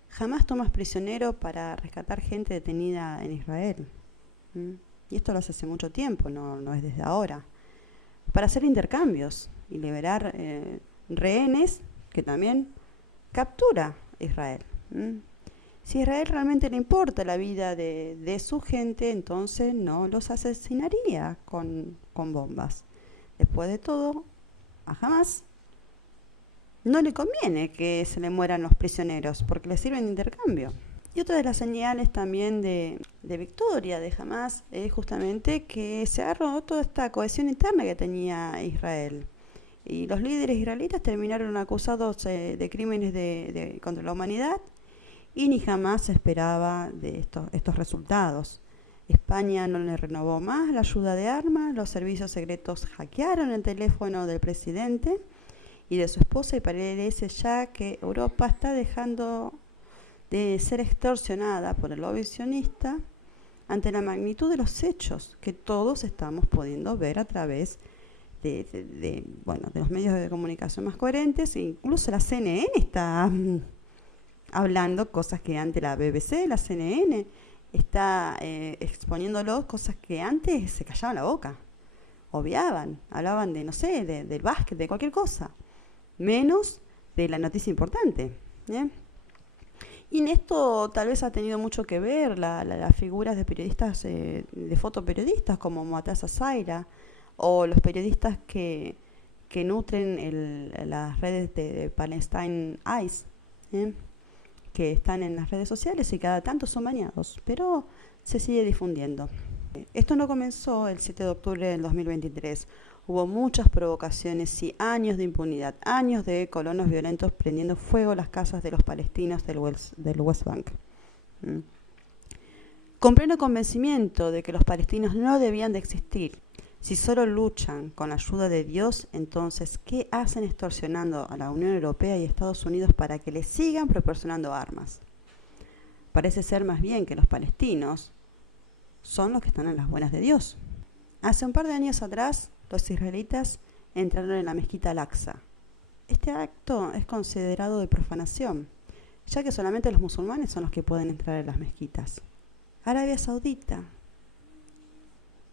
Jamás tomas prisionero para rescatar gente detenida en Israel. Y esto lo hace mucho tiempo, no es desde ahora. Para hacer intercambios y liberar rehenes que también captura Israel. Si a Israel realmente le importa la vida de su gente, entonces no los asesinaría con bombas. Después de todo, a Hamas no le conviene que se le mueran los prisioneros porque le sirven de intercambio. Y otra de las señales también de victoria de Hamas es justamente que se ha roto toda esta cohesión interna que tenía Israel. Y los líderes israelitas terminaron acusados de crímenes contra la humanidad y ni jamás se esperaba de estos resultados. España no le renovó más la ayuda de armas, los servicios secretos hackearon el teléfono del presidente y de su esposa y parece ya que Europa está dejando de ser extorsionada por el lobby sionista ante la magnitud de los hechos que todos estamos pudiendo ver a través de los medios de comunicación más coherentes. Incluso la CNN está hablando cosas que antes la BBC, la CNN está exponiéndolo, cosas que antes se callaban la boca, obviaban, hablaban de, no sé, del básquet, de cualquier cosa, menos de la noticia importante. Y en esto tal vez ha tenido mucho que ver las figuras de periodistas, de fotoperiodistas como Muataz Zaira, o los periodistas que nutren las redes de Palestine Eyes, que están en las redes sociales y cada tanto son baneados, pero se sigue difundiendo. Esto no comenzó el 7 de octubre del 2023. Hubo muchas provocaciones y años de impunidad, años de colonos violentos prendiendo fuego las casas de los palestinos del West Bank. Con pleno convencimiento de que los palestinos no debían de existir. Si solo luchan con la ayuda de Dios, entonces, ¿qué hacen extorsionando a la Unión Europea y Estados Unidos para que les sigan proporcionando armas? Parece ser más bien que los palestinos son los que están en las buenas de Dios. Hace un par de años atrás, los israelitas entraron en la mezquita Al-Aqsa. Este acto es considerado de profanación, ya que solamente los musulmanes son los que pueden entrar en las mezquitas. Arabia Saudita,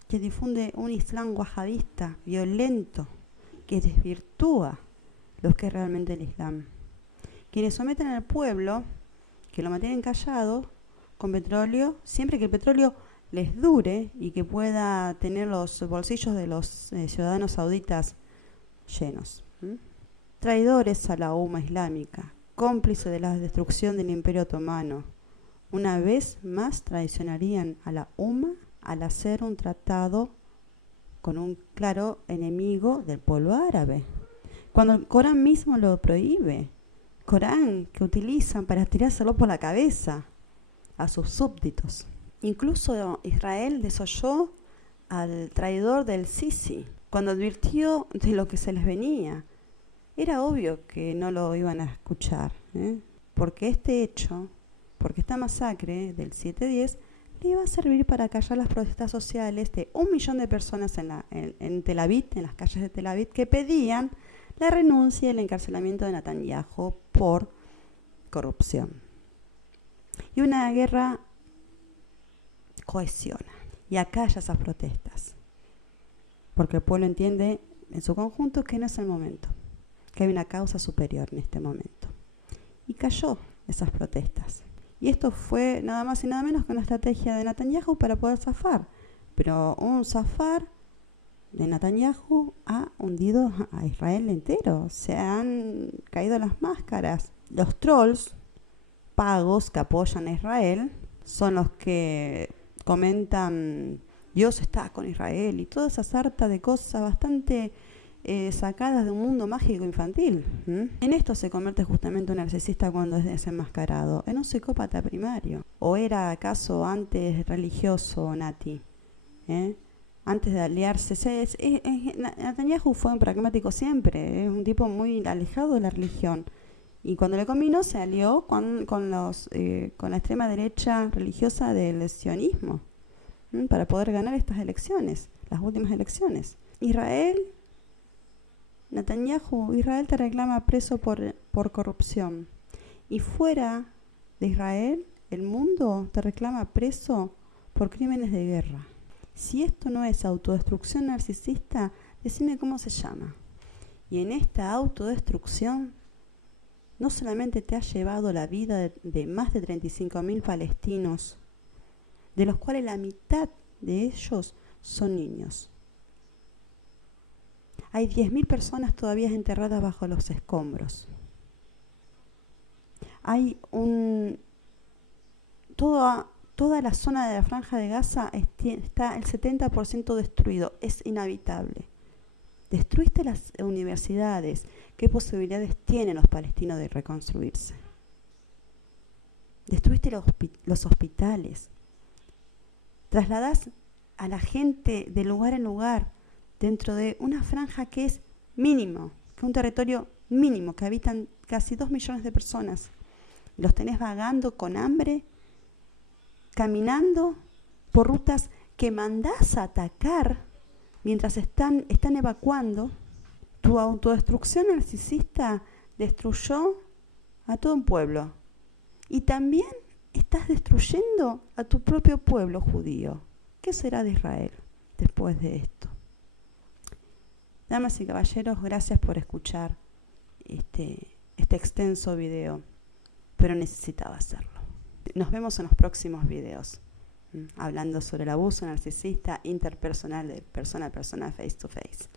que difunde un islam wahabista, violento, que desvirtúa lo que es realmente el islam. Quienes someten al pueblo, que lo mantienen callado, con petróleo, siempre que el petróleo les dure y que pueda tener los bolsillos de los ciudadanos sauditas llenos. Traidores a la umma islámica, cómplices de la destrucción del Imperio Otomano, una vez más traicionarían a la umma al hacer un tratado con un claro enemigo del pueblo árabe, cuando el Corán mismo lo prohíbe. Corán que utilizan para tirárselo por la cabeza a sus súbditos. Incluso Israel desoyó al traidor del Sisi cuando advirtió de lo que se les venía. Era obvio que no lo iban a escuchar, porque este hecho, porque esta masacre del 7-10 le iba a servir para callar las protestas sociales de 1 millón de personas en Tel Aviv, en las calles de Tel Aviv, que pedían la renuncia y el encarcelamiento de Netanyahu por corrupción. Y una guerra cohesiona y acalla esas protestas, porque el pueblo entiende en su conjunto que no es el momento, que hay una causa superior en este momento. Y cayó esas protestas. Y esto fue nada más y nada menos que una estrategia de Netanyahu para poder zafar. Pero un zafar de Netanyahu ha hundido a Israel entero. Se han caído las máscaras. Los trolls pagos que apoyan a Israel son los que comentan Dios está con Israel y toda esa sarta de cosas bastante sacadas de un mundo mágico infantil. En esto se convierte justamente un narcisista cuando es desenmascarado, en un psicópata primario. ¿O era acaso antes religioso, Nati? Antes de aliarse, Netanyahu fue un pragmático siempre, es un tipo muy alejado de la religión. Y cuando le combinó se alió con la extrema derecha religiosa del sionismo para poder ganar estas elecciones, las últimas elecciones. Israel te reclama preso por corrupción. Y fuera de Israel, el mundo te reclama preso por crímenes de guerra. Si esto no es autodestrucción narcisista, decime cómo se llama. Y en esta autodestrucción, no solamente te ha llevado la vida de más de 35.000 palestinos, de los cuales la mitad de ellos son niños. Hay 10.000 personas todavía enterradas bajo los escombros. Hay toda la zona de la Franja de Gaza está el 70% destruido. Es inhabitable. Destruiste las universidades. ¿Qué posibilidades tienen los palestinos de reconstruirse? Destruiste los hospitales. Trasladás a la gente de lugar en lugar dentro de una franja que es mínimo, que es un territorio mínimo, que habitan casi 2 millones de personas. Los tenés vagando con hambre, caminando por rutas que mandás a atacar mientras están evacuando. Tu autodestrucción narcisista destruyó a todo un pueblo. Y también estás destruyendo a tu propio pueblo judío. ¿Qué será de Israel después de esto? Damas y caballeros, gracias por escuchar este extenso video, pero necesitaba hacerlo. Nos vemos en los próximos videos, hablando sobre el abuso narcisista interpersonal de persona a persona, face to face.